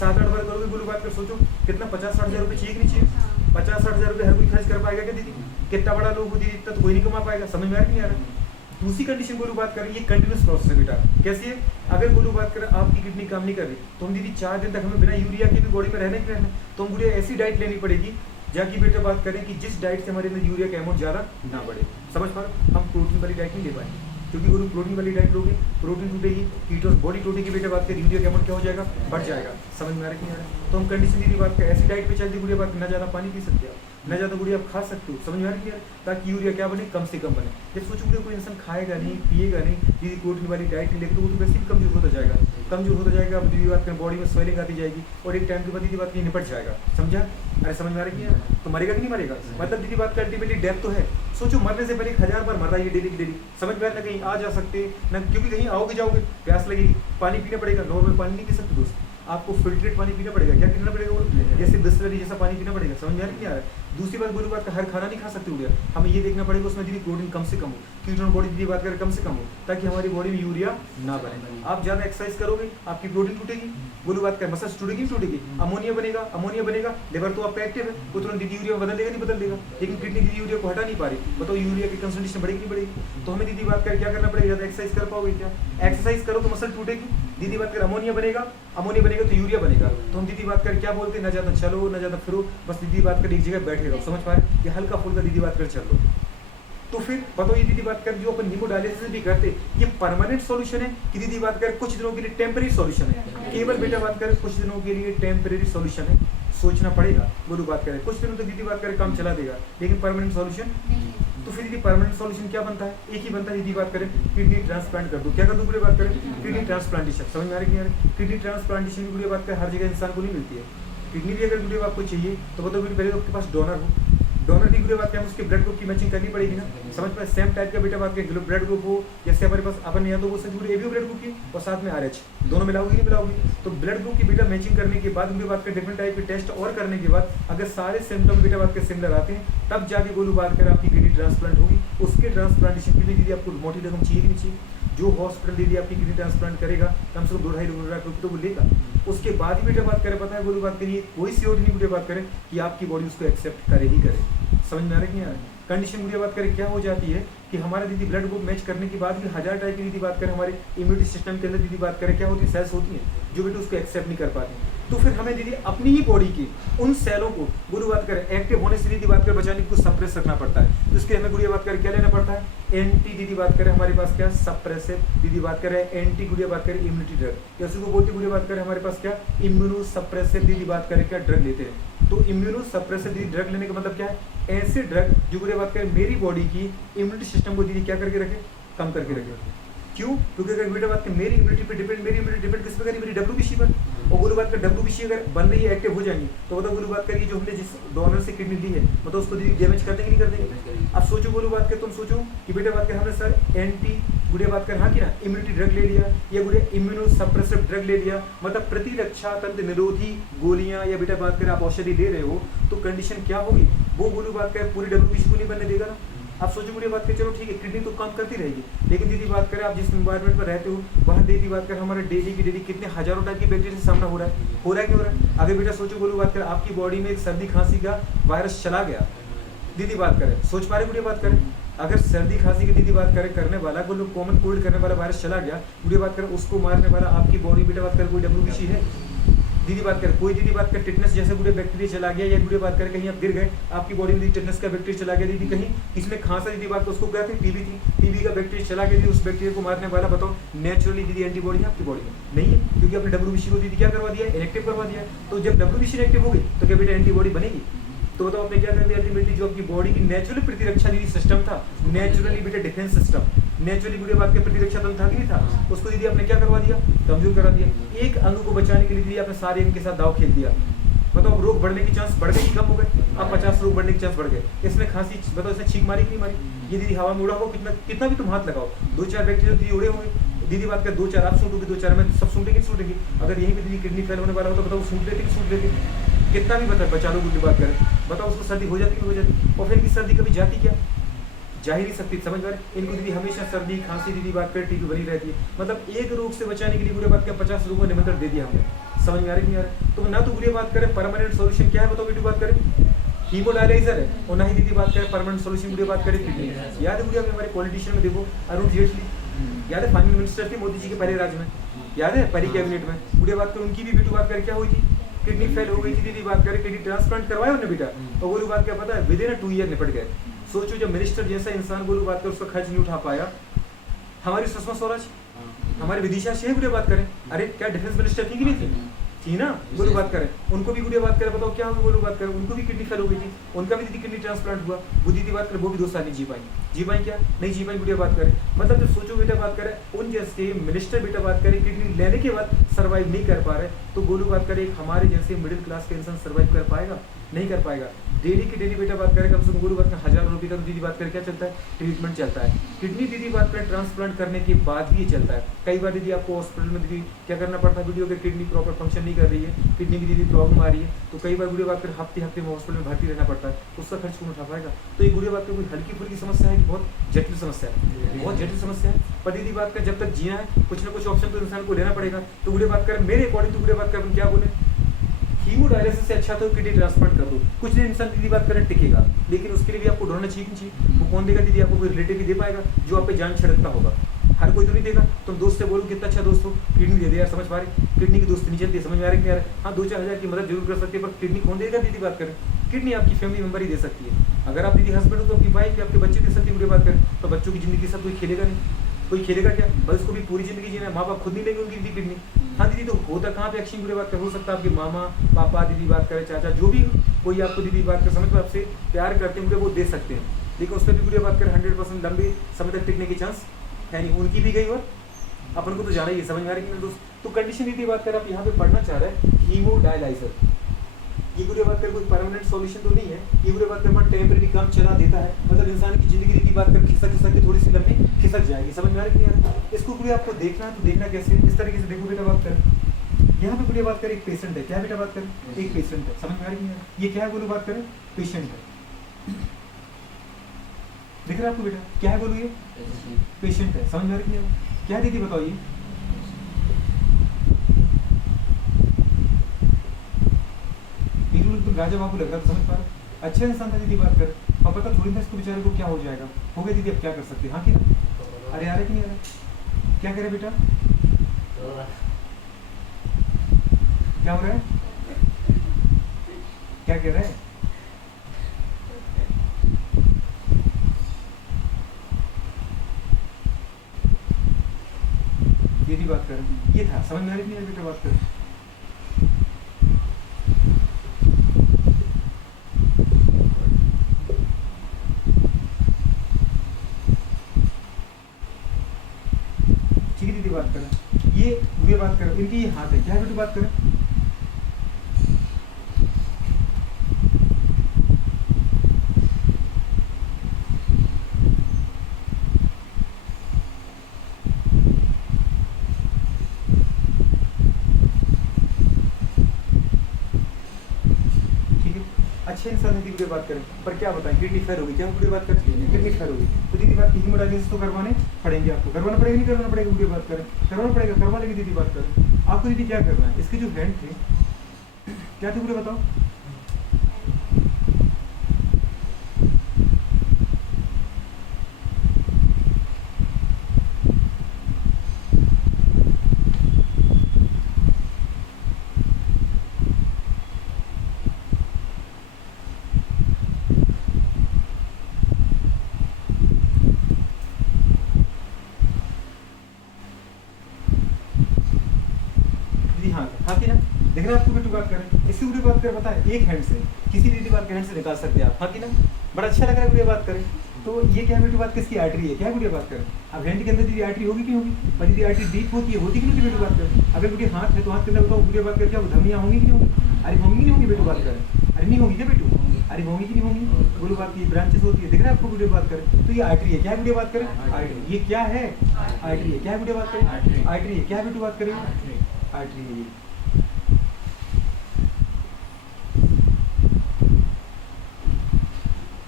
7-8 बार करोगे बोलो बात कर। सोचो कितना 50-60 हज़ार रुपये चाहिए कि नहीं चाहिए। 50-60 हज़ार रुपये हर कोई खर्च कर पाएगा क्या दीदी, कितना बड़ा लोग हो दीदी इतना तो कोई नहीं कमा पाएगा। समझ में नहीं आ रहा। दूसरी कंडीशन बोलू बात करें ये कंटिन्यूस प्रोसेस है बेटा। कैसी है, अगर बोलू बात करें आपकी किडनी काम नहीं कर रही तो हम दीदी 4 दिन तक हमें बिना यूरिया के भी बॉडी में रहने के रहना, तो हम बुढ़े ऐसी डाइट लेनी पड़ेगी जाकि बेटा बात करें कि जिस डाइट से हमारे अंदर यूरिया का अमाउंट ज़्यादा ना बढ़े। समझ पा रहे, हम प्रोटीन वाली डाइट नहीं ले पाएंगे क्योंकि वो प्रोटीन वाली डाइट लोगे प्रोटीन टूटेगी, कीटोस बॉडी टूटेगी, बेटा बात करें यूरिया का अमाउंट क्या हो जाएगा बढ़ जाएगा। समझ में आ रहा है नहीं आ रहा। तो हम कंडीशन दीदी बात करें ऐसी डाइट पे चलती बुढ़िया बात ना ज़्यादा पानी पी सकते हो ना ज़्यादा बुढ़िया आप खा सकते हो। समझ में आ रही है ताकि यूरिया क्या बने कम से कम बने। जब सोचो बुढ़िया कोई इंसान खाएगा नहीं पिएगा नहीं दीदी प्रोटीन वाली डाइट नहीं लेके तो वो तो वैसे भी कमजोर होता जाएगा, कमजोर होता जाएगा। अब दीदी बात करें बॉडी में स्वेलिंग आती जाएगी और एक टाइम के बाद दीदी बात कहीं निपट जाएगा। समझा, अरे समझ में आ रही है तो मरेगा कि नहीं मरेगा। मतलब दीदी बात का अल्टीमेटली डेथ तो है। सोचो मरने से पहले 1000 बार मर रहा है ये डेली की डेली। समझ में आ रहा है, कहीं आ जा सकते ना क्योंकि कहीं आओगे जाओगे प्यास लगेगी, पानी पीना पड़ेगा। नॉर्मल पानी नहीं पी सकते दोस्त, आपको फिल्ट्रेट पानी पीना पड़ेगा। क्या पीना पड़ेगा वो जैसे बिस्लरी जैसा पानी पीना पड़ेगा। समझ में आ रहा है। दूसरी बात बोलूँ बात का हर खाना नहीं खा सकते उड़िया, हमें ये देखना पड़ेगा उसमें दीदी प्रोटीन कम से कम हो, कीटोन बॉडी दीदी बात करें कम से कम हो ताकि हमारी बॉडी में यूरिया ना बने। आप ज़्यादा एक्सरसाइज करोगे आपकी प्रोटीन टूटेगी, बोलूँ बात करें मसल्स टूटेगी, अमोनिया बनेगा, लिवर तो आपका एक्टिव है वो तुरंत दीदी यूरिया बदल देगा नहीं बदल देगा, लेकिन किडनी दीदी यूरिया को हटा नहीं पा रही। बताओ यूरिया की कंसंट्रेशन बढ़ेगी नहीं बढ़ेगी। तो हमें दीदी बात करें क्या करना पड़ेगा, ज़्यादा एक्सरसाइज कर पाओगे क्या, एक्सरसाइज करो तो मसल टूटेगी, दीदी बात करें अमोनिया बनेगा तो यूरिया बनेगा। तो हम दीदी बात करें क्या बोलते हैं, ना ज़्यादा चलो ना ज़्यादा फिरो, बस दीदी बात कर एक जगह बैठे रहो। समझ पा रहे, ये हल्का फुल्का दीदी बात कर चल लो। तो फिर बताओ ये दीदी बात कर जो अपन हीमोडायलिसिस भी करते ये परमानेंट सॉल्यूशन है कि दीदी बात कर कुछ दिनों के लिए टेम्परेरी सॉल्यूशन है। केवल बेटा बात करें कुछ दिनों के लिए टेम्परेरी सॉल्यूशन है, सोचना पड़ेगा। बोलू बात करें कुछ दिनों तक दीदी बात करें काम चला देगा लेकिन परमानेंट सॉल्यूशन। तो फिर दीदी परमानेंट सॉल्यूशन क्या बनता है, एक ही बनता है दीदी बात करें किडनी ट्रांसप्लांट कर दो। क्या कर दो पूरी बात करें, किडनी ट्रांसप्लांटेशन। समझ में आ रही है। किडनी ट्रांसप्लांटेशन की पूरी बात करें हर जगह इंसान को नहीं मिलती है। किडनी भी अगर वीडियो आपको चाहिए तो बताओ पहले तो आपके पास डोनर हो, डोनर की वीडियो बात करें उसके ब्लड ग्रुप की मैचिंग करनी पड़ेगी ना। समझ में सेम टाइप का बेटा बात करें ब्लड ग्रुप हो, जैसे हमारे पास अपन या तो वो सब ए बी ब्लड ग्रुप की और साथ में RH दोनों मिलाओगी नहीं मिलाओगी। तो ब्लड ग्रुप की बेटा मैचिंग करने के बाद वीडियो बात करें डिफरेंट टाइप के टेस्ट और करने के बाद अगर सारे सिम्टम बेटा बात के सिमिलर आते हैं तब जाके बोलू बात करें आपकी किडनी ट्रांसप्लांट होगी। उसके ट्रांसप्लांटेशन के लिए दीदी आपको मोटी रकम चाहिए कि नहीं चाहिए। जो हॉस्पिटल दीदी आपकी किडनी ट्रांसप्लांट करेगा कम से कम 2-2.5 लाख रुपये तो वो लेगा। उसके बाद ही बेटा बात करें पता है बोलू बात करिए कोई श्योर नहीं बेटा बात करें कि आपकी बॉडी उसको एक्सेप्ट करे ही करे। समझ में आ रहा है कि कंडीशन मुझे बात करें क्या हो जाती है कि हमारा दीदी ब्लड ग्रुप मैच करने के बाद भी 1000 टाइप की दीदी बात करें हमारे इम्यूनिटी सिस्टम के अंदर दीदी बात करें क्या होती है सेल्स होती हैं जो बेटा उसको एक्सेप्ट नहीं कर पाती। तो फिर हमें दीदी अपनी ही बॉडी की उन सेलों को गुरु बात करें एक्टिव होने से दीदी बात कर बचाने को सप्रेस रखना पड़ता है। तो इसके हमें गुड़िया बात करें क्या लेना पड़ता है, एंटी दीदी बात करें हमारे पास क्या सप्रेसिव दीदी बात करें एंटी गुड़िया बात करें इम्यूनिटी ड्रग या उसको बोलती गुड़िया बात करें हमारे पास क्या इम्यूनो सप्रेसिव दीदी बात करें क्या ड्रग लेते हैं। तो इम्यूनो सप्रेसिव दीदी ड्रग लेने का मतलब क्या है, ऐसे ड्रग जो गुड़िया बात करें मेरी बॉडी की इम्यूनिटी सिस्टम को दीदी क्या करके रखे कम करके रखे। क्यों, क्योंकि अगर बेटा बात मेरी इम्यूनिटी पे डिपेंड मेरी इम्यूनिटी डिपेंड किस पे करी मेरी WBC पर और गुरु बात कर WBC अगर बन रही है एक्टिव हो जाएंगी तो बताओ गुरु बात करिए जो हमने जिस डोनर से किडनी ली है मतलब उसको दीदी डैमेज कर देंगे नहीं कर देंगे। अब सोचो गुरु बात कर तुम सोचो कि बेटा बात कर हमने सर एंटी गुड़िया बात कर हाँ कि ना इम्यूनिटी ड्रग ले लिया या गुड़िया इम्यूनो सप्रेसिव ड्रग ले लिया मतलब प्रतिरक्षा तंत्र निरोधी गोलियां या बेटा बात कर आप औषधि ले रहे हो तो कंडीशन क्या होगी वो गुरु बात कर पूरी WBC को नहीं बनने देगा ना। आप सोचो मुझे बात करें चलो ठीक है किडनी तो काम करती रहेगी लेकिन दीदी बात करें आप जिस एनवायरनमेंट पर रहते हो वहाँ दीदी बात करें हमारे डेली की डेली कितने हजारों टाइप की बैक्टीरिया से सामना हो रहा है कि हो रहा है। अगर बेटा सोचो बोलो बात करें आपकी बॉडी में एक सर्दी खांसी का वायरस चला गया दीदी बात करें सोच पा रहे बुढ़िया बात करें अगर सर्दी खांसी की दीदी बात करें करने वाला कोई कॉमन कोल्ड करने वाला वायरस चला गया, वीडियो बात करें उसको मारने वाला आपकी बॉडी बेटा बात करें कोई WBC है, दीदी बात करें कोई दीदी बात करें टिटनेस जैसे वीडियो बैक्टीरिया चला गया, या वीडियो बात करें कहीं आप गिर गए आपकी बॉडी में टिटनेस का बैक्टीरिया चला गया, दीदी कहीं इसमें खांसा दीदी बात उसको क्या थी टीबी थी, टीबी का बैक्टीरिया चला गया, दीदी उस बैक्टीरिया को मारने वाला बताओ नेचुरली दीदी एंटीबॉडी है आपकी बॉडी में नहीं है, क्योंकि आपने WBC को दीदी क्या करवा दिया है इनेक्टिव करवा दिया है। तो जब WBC इनेक्टिव होगी तो क्या बेटा एंटीबॉडी बनेगी? तो बताओ आपने क्या कर दिया अल्टीमेटली जो आपकी बॉडी की नेचुरली प्रतिरक्षा दीदी सिस्टम था, नेचुरली बेटा डिफेंस सिस्टम, नेचुरली वीडियो बात के प्रतिरक्षा तंत्र था कि नहीं था, उसको दीदी आपने क्या करवा दिया कमजोर करा दिया। एक अंग को बचाने के लिए दीदी आपने सारे अंग के साथ दाव खेल दिया। बताओ रोग बढ़ने की चांस बढ़ गए कि कम हो गए? अब 50 रोग बढ़ने के चांस बढ़ गए। इसमें खांसी बताओ इसने छींक मारी कि नहीं मारी? ये दीदी हवा में उड़ा हो कितना भी तुम हाथ लगाओ 2-4 बैक्टीरिया दीदी उड़े होंगे, दीदी बात कर 2-4 आप सूंटोगे 2-4 में सब सूंटेंगे सूटेंगे। अगर यहीं पे दीदी किडनी फेल होने वाला हो तो बताओ सूंट लेते कि सूंट लेते? कितना भी बचा लो गुड बात करें, बताओ उसको सर्दी हो जाती कि हो जाती? और फिर इनकी सर्दी कभी जाती क्या? जा ही नहीं सकती, समझ में? इनको दीदी हमेशा सर्दी खांसी दीदी बात कर टीबी बनी रहती है। मतलब एक रोग से बचाने के लिए बुरे बात कर 50 रोगों ने निमंत्रण दे दिया हमने, समझ में आ रही नहीं आ रहा? तो ना तो बुरी बात करें परमानेंट सॉल्यूशन क्या है बताओ बेटी बात करें हीमोडायलाइजर है, और ना ही दीदी बात करें परमानेंट सॉल्यूशन बुरी बात करें किडनी। याद है बुढ़िया हमारे पॉलिटिशियन में देखो अरुण जेटली, याद है फाइनेंस मिनिस्टर थे मोदी जी के पहले राज्य में, याद है परी कैबिनेट में बुढ़िया बात करें उनकी भी बेटी बात करें क्या हुई थी किडनी फेल हो गई थी दीदी बात करें, किडनी ट्रांसप्लांट करवाया उन्होंने बेटा, और वो बात क्या पता है विद इन 2 ईयर निपट गए। सोचो जब मिनिस्टर जैसा इंसान बोलू बात कर उसका खर्च नहीं उठा पाया। हमारी सुषमा स्वराज हमारे विदिशा से बुढ़िया बात करें, अरे क्या डिफेंस मिनिस्टर थी कि नहीं थी ना, बोलो बात करें उनको भी बुढ़िया बात करें, बताओ क्या बोलो बात करें उनको भी किडनी फेल हो गई थी, उनका भी दीदी किडनी ट्रांसप्लांट हुआ, वो दीदी बात करें वो भी 2 साल नहीं जी पाई क्या नहीं जी पाई बुढ़िया बात करें। मतलब जब सोचो बेटा बात करें उन जैसे मिनिस्टर बेटा बात करें किडनी लेने के बाद सर्वाइव नहीं कर पा रहे, तो बोलो बात करें हमारे जैसे मिडिल क्लास के इंसान सर्वाइव कर पाएगा? नहीं कर पाएगा। डेली की डेली बेटा बात करें कम से कम बोलो बात करें 1000 रुपये का तो दीदी बात करें क्या चलता है ट्रीटमेंट चलता है। किडनी दीदी बात करें ट्रांसप्लांट करने के बाद भी ये चलता है। कई बार दीदी आपको हॉस्पिटल में दीदी क्या करना पड़ता है, वीडियो की किडनी प्रॉपर फंक्शन नहीं कर रही है, किडनी की दीदी प्रॉब्लम आ रही है, तो कई बार वीडियो बात करें हफ्ते में हॉस्पिटल में भर्ती रहना पड़ता है, तो उसका खर्च कौन उठा पाएगा? तो ये वीडियो बात करें कोई हल्की फुल्की समस्या है, बहुत जटिल समस्या है, बहुत जटिल समस्या है। पर दीदी बात करें जब तक जीना है कुछ ना कुछ ऑप्शन तो इंसान को लेना पड़ेगा। तो वीडियो बात करें मेरे अकॉर्डिंग तो वीडियो बात करें क्या बोले हीमोडायलिसिस से अच्छा तो किडनी ट्रांसप्लांट कर दो। कुछ दिन इंसान दीदी बात करें टिकेगा, लेकिन उसके लिए भी आपको ढूंढना चाहिए कि चाहिए वो कौन देगा दीदी? आपको कोई रिलेटिव भी दे पाएगा जो आप पे जान छिड़कता होगा? हर कोई तो नहीं देगा। तुम दोस्त से बोलो कितना अच्छा दोस्त हो किडनी दे दे यार, समझ पा रहे? किडनी की दोस्ती नहीं चलती, समझ में आ रही नहीं आ रहा? हाँ 2-4 हज़ार की मदद जरूर कर सकती है, पर किडनी कौन देगा दीदी बात करें? किडनी आपकी फैमिली मेंबर ही दे सकती है। अगर आप दीदी हस्बैंड हो तो आपकी वाइफ या आपके बच्चे दे सकती है। बात करें तो बच्चों की जिंदगी सब कोई खेलेगा नहीं, कोई खेलेगा क्या? बस उसको भी पूरी जिंदगी जीना है, माँ बाप खुद नहीं लेंगे उनकी दीदी किडनी। हाँ दीदी तो होता कहाँ पे एक्शन बुरे बात कर हो सकता है आपके मामा पापा दीदी बात करें चाचा जो भी कोई आपको दीदी बात कर समझ में आपसे प्यार करते हैं वो दे सकते हैं, लेकिन उस पर भी बुरे बात कर 100% लंबे समय तक टिकने की चांस है नहीं। उनकी भी गई और अपन को तो जाना ही है, समझ में आ रही है दोस्त? तो कंडीशन दीदी बात कर आप यहाँ पे पढ़ना चाह रहे हैं हीमोडायलाइजर, ये बुरे बात कर कोई परमानेंट सॉल्यूशन तो नहीं है, ये बुरे बात कर टेम्परेरी काम चला देता है। मतलब इंसान की जिंदगी दीदी बात कर खिसक के थोड़ी सी लंबी खिसक जाएगी, समझ में आ रही है? इसको पूरे आपको देखना है तो देखना कैसे इस तरीके से देखो बेटा बात कर। यहाँ पे पूरी बात करें एक पेशेंट है, क्या बेटा बात करें एक पेशेंट है, समझ में आ रही है? ये क्या है बोलो बात करें पेशेंट है, दिख रहा है आपको बेटा क्या है बोलो? ये पेशेंट है, समझ में आ रही है? क्या दीदी बताओ ये तो राजा बाबू लग रहा था, समझ पा रहे? अच्छा इंसान था दीदी बात कर, और पता थोड़ी ना इसको बेचारे को क्या हो जाएगा। हो गया दीदी अब क्या कर सकते हैं? हाँ कि ना? अरे आ रहे कि नहीं आ रहे? क्या करे बेटा? क्या हो रहा है? क्या कह रहा है? दीदी बात कर ये था, समझ में आ रही नहीं बेटा बात कर? बात करें ये बुरी बात करें इनकी ये हाथ है, क्या है बेटी बात करें? ठीक है अच्छे इंसान दीदी बुरी बात करें, पर क्या बताएं किडनी फेल होगी, क्या बुरी बात करें किडनी फेल होगी, तो दीदी बात हीमोडायलिसिस तो करवाने पड़ेंगे आपको, करवाना पड़ेगा नहीं करवाना पड़ेगा? बुरी बात करें करवाना पड़ेगा, करवा लेंगे दीदी बात करें। आपको दीदी क्या करना है? इसके जो हैंड थे क्या थे बुरे बताओ? दीदी हाथ हाँ कि ना, देख रहे हैं आपको बेटू बात करें, इसकी वीडियो बात करें, पता है एक हैंड से किसी भी दीदी बात के हैंड से निकाल सकते हैं आप, हाँ कि ना, बड़ा अच्छा लग रहा है वीडियो बात करें। तो ये क्या वीडियो बात किसकी आर्टरी है, क्या वीडियो बात करें, अब हैंड के अंदर दीदी आर्टरी होगी कि होगी, और दीदी आर्टरी डीप होती है कि नहीं वीडियो बात करें। अगर वीडियो हाथ है तो हाथ के अंदर बताओ वीडियो बात करें क्या धमनियाँ होंगी कि नहीं होंगी, अरे होंगी कि नहीं होंगी बेटू बात करें, अरे नहीं होंगी क्या बेटू, अरे होंगी कि नहीं होंगी, बोलो बात की ब्रांचेस होती है, दिख रहा है आपको वीडियो बात करें। तो ये आर्टरी है, क्या वीडियो बात करें, आर्टरी, ये क्या है आर्टरी है, क्या वीडियो बात करें, आर्टरी है, क्या वीडियो बात करें, आर्टरी है।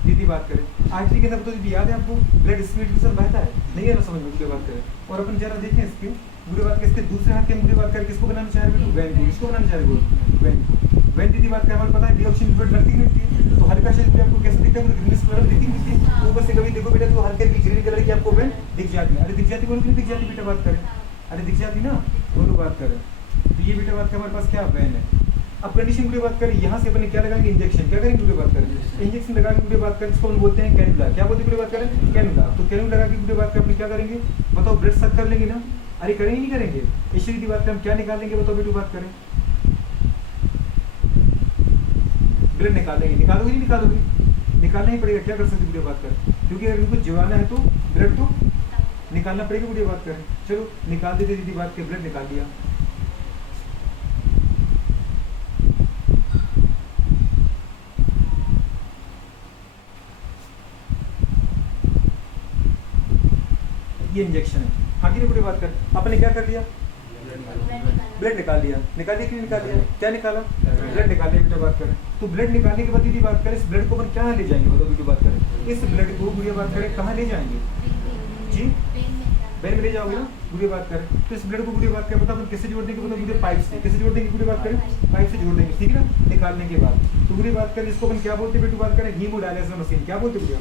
दीदी बात करें आर्टरी के अंदर तो दीदी याद है आपको ब्लड स्पीड के साथ बहता है, नहीं है ना समझ में वीडियो बात करें। और अपन जरा देखें इसकी वीडियो बात इसके दूसरे हाथ के वीडियो बात करें, किसको बनाना चाह रहे हो, वैन को, किसको बनाना चाह रहे हो, वैन को। वैन दीदी बात करें हमारे पता है डिऑक्सिन फ्लूइड लगती नहीं लगती है, तो हल्का शेड आपको कैसे दिखता है, ग्रीनिश कलर दिखती नहीं दिखती, तो ऊपर से कभी देखो बेटा तो हल्के ग्रीन कलर की आपको वैन दिख जाती है, अरे दिख जाती बोलो कि नहीं दिख जाती बेटा बात करें, अरे दिख जाती ना, बोलो बात करें। तो ये बेटा बात करें हमारे पास क्या वैन है। अब कंडीशन वीडियो बात करें, यहाँ से अपने क्या लगाएंगे इंजेक्शन, क्या करेंगे वीडियो बात करें, इंजेक्शन लगाएंगे वीडियो बात करें, इसको हम बोलते हैं कैनुला, क्या बोलते हैं वीडियो बात करें, कैनुला। तो कैनुला लगा के वीडियो बात करें अपने क्या करेंगे बताओ, ब्लड सक कर लेंगे ना, अरे करेंगे नहीं करेंगे, इसी की बात करें हम क्या निकालेंगे बताओ वीडियो बात करें, ब्लड निकालेंगे, निकालोगे नहीं निकालोगे, निकालना ही पड़ेगा, क्या कर सकते वीडियो बात करें, क्योंकि अगर इनको जिवाना है तो ब्लड तो निकालना पड़ेगा वीडियो बात करें। चलो निकाल देते दीदी बात के, ब्लड निकाल लिया, ये इंजेक्शन है, हाँ की वीडियो बात कर, आपने क्या कर लिया, ब्लड निकाल लिया, निकाल लिया कि नहीं निकाल लिया, क्या निकाला, ब्लड निकाल लिया वीडियो बात करें। तो ब्लड निकालने के बाद दीदी बात करें, इस ब्लड को अपन कहाँ ले जाएंगे बताओ वीडियो बात करें, इस ब्लड को वीडियो बात करें कहाँ ले जाएंगे जी, वेन में ले जाओगे ना वीडियो बात करें। तो इस ब्लड को वीडियो बात करें पता अपन किससे जोड़ देंगे बताओ, वीडियो पाइप से, किससे जोड़ देंगे वीडियो बात करें, पाइप से जोड़ देंगे, ठीक है ना। निकालने के बाद तो वीडियो बात करें, इसको अपन क्या बोलते हैं वीडियो बात करें, हीमोडायलिसिस मशीन, क्या बोलते हैं वीडियो,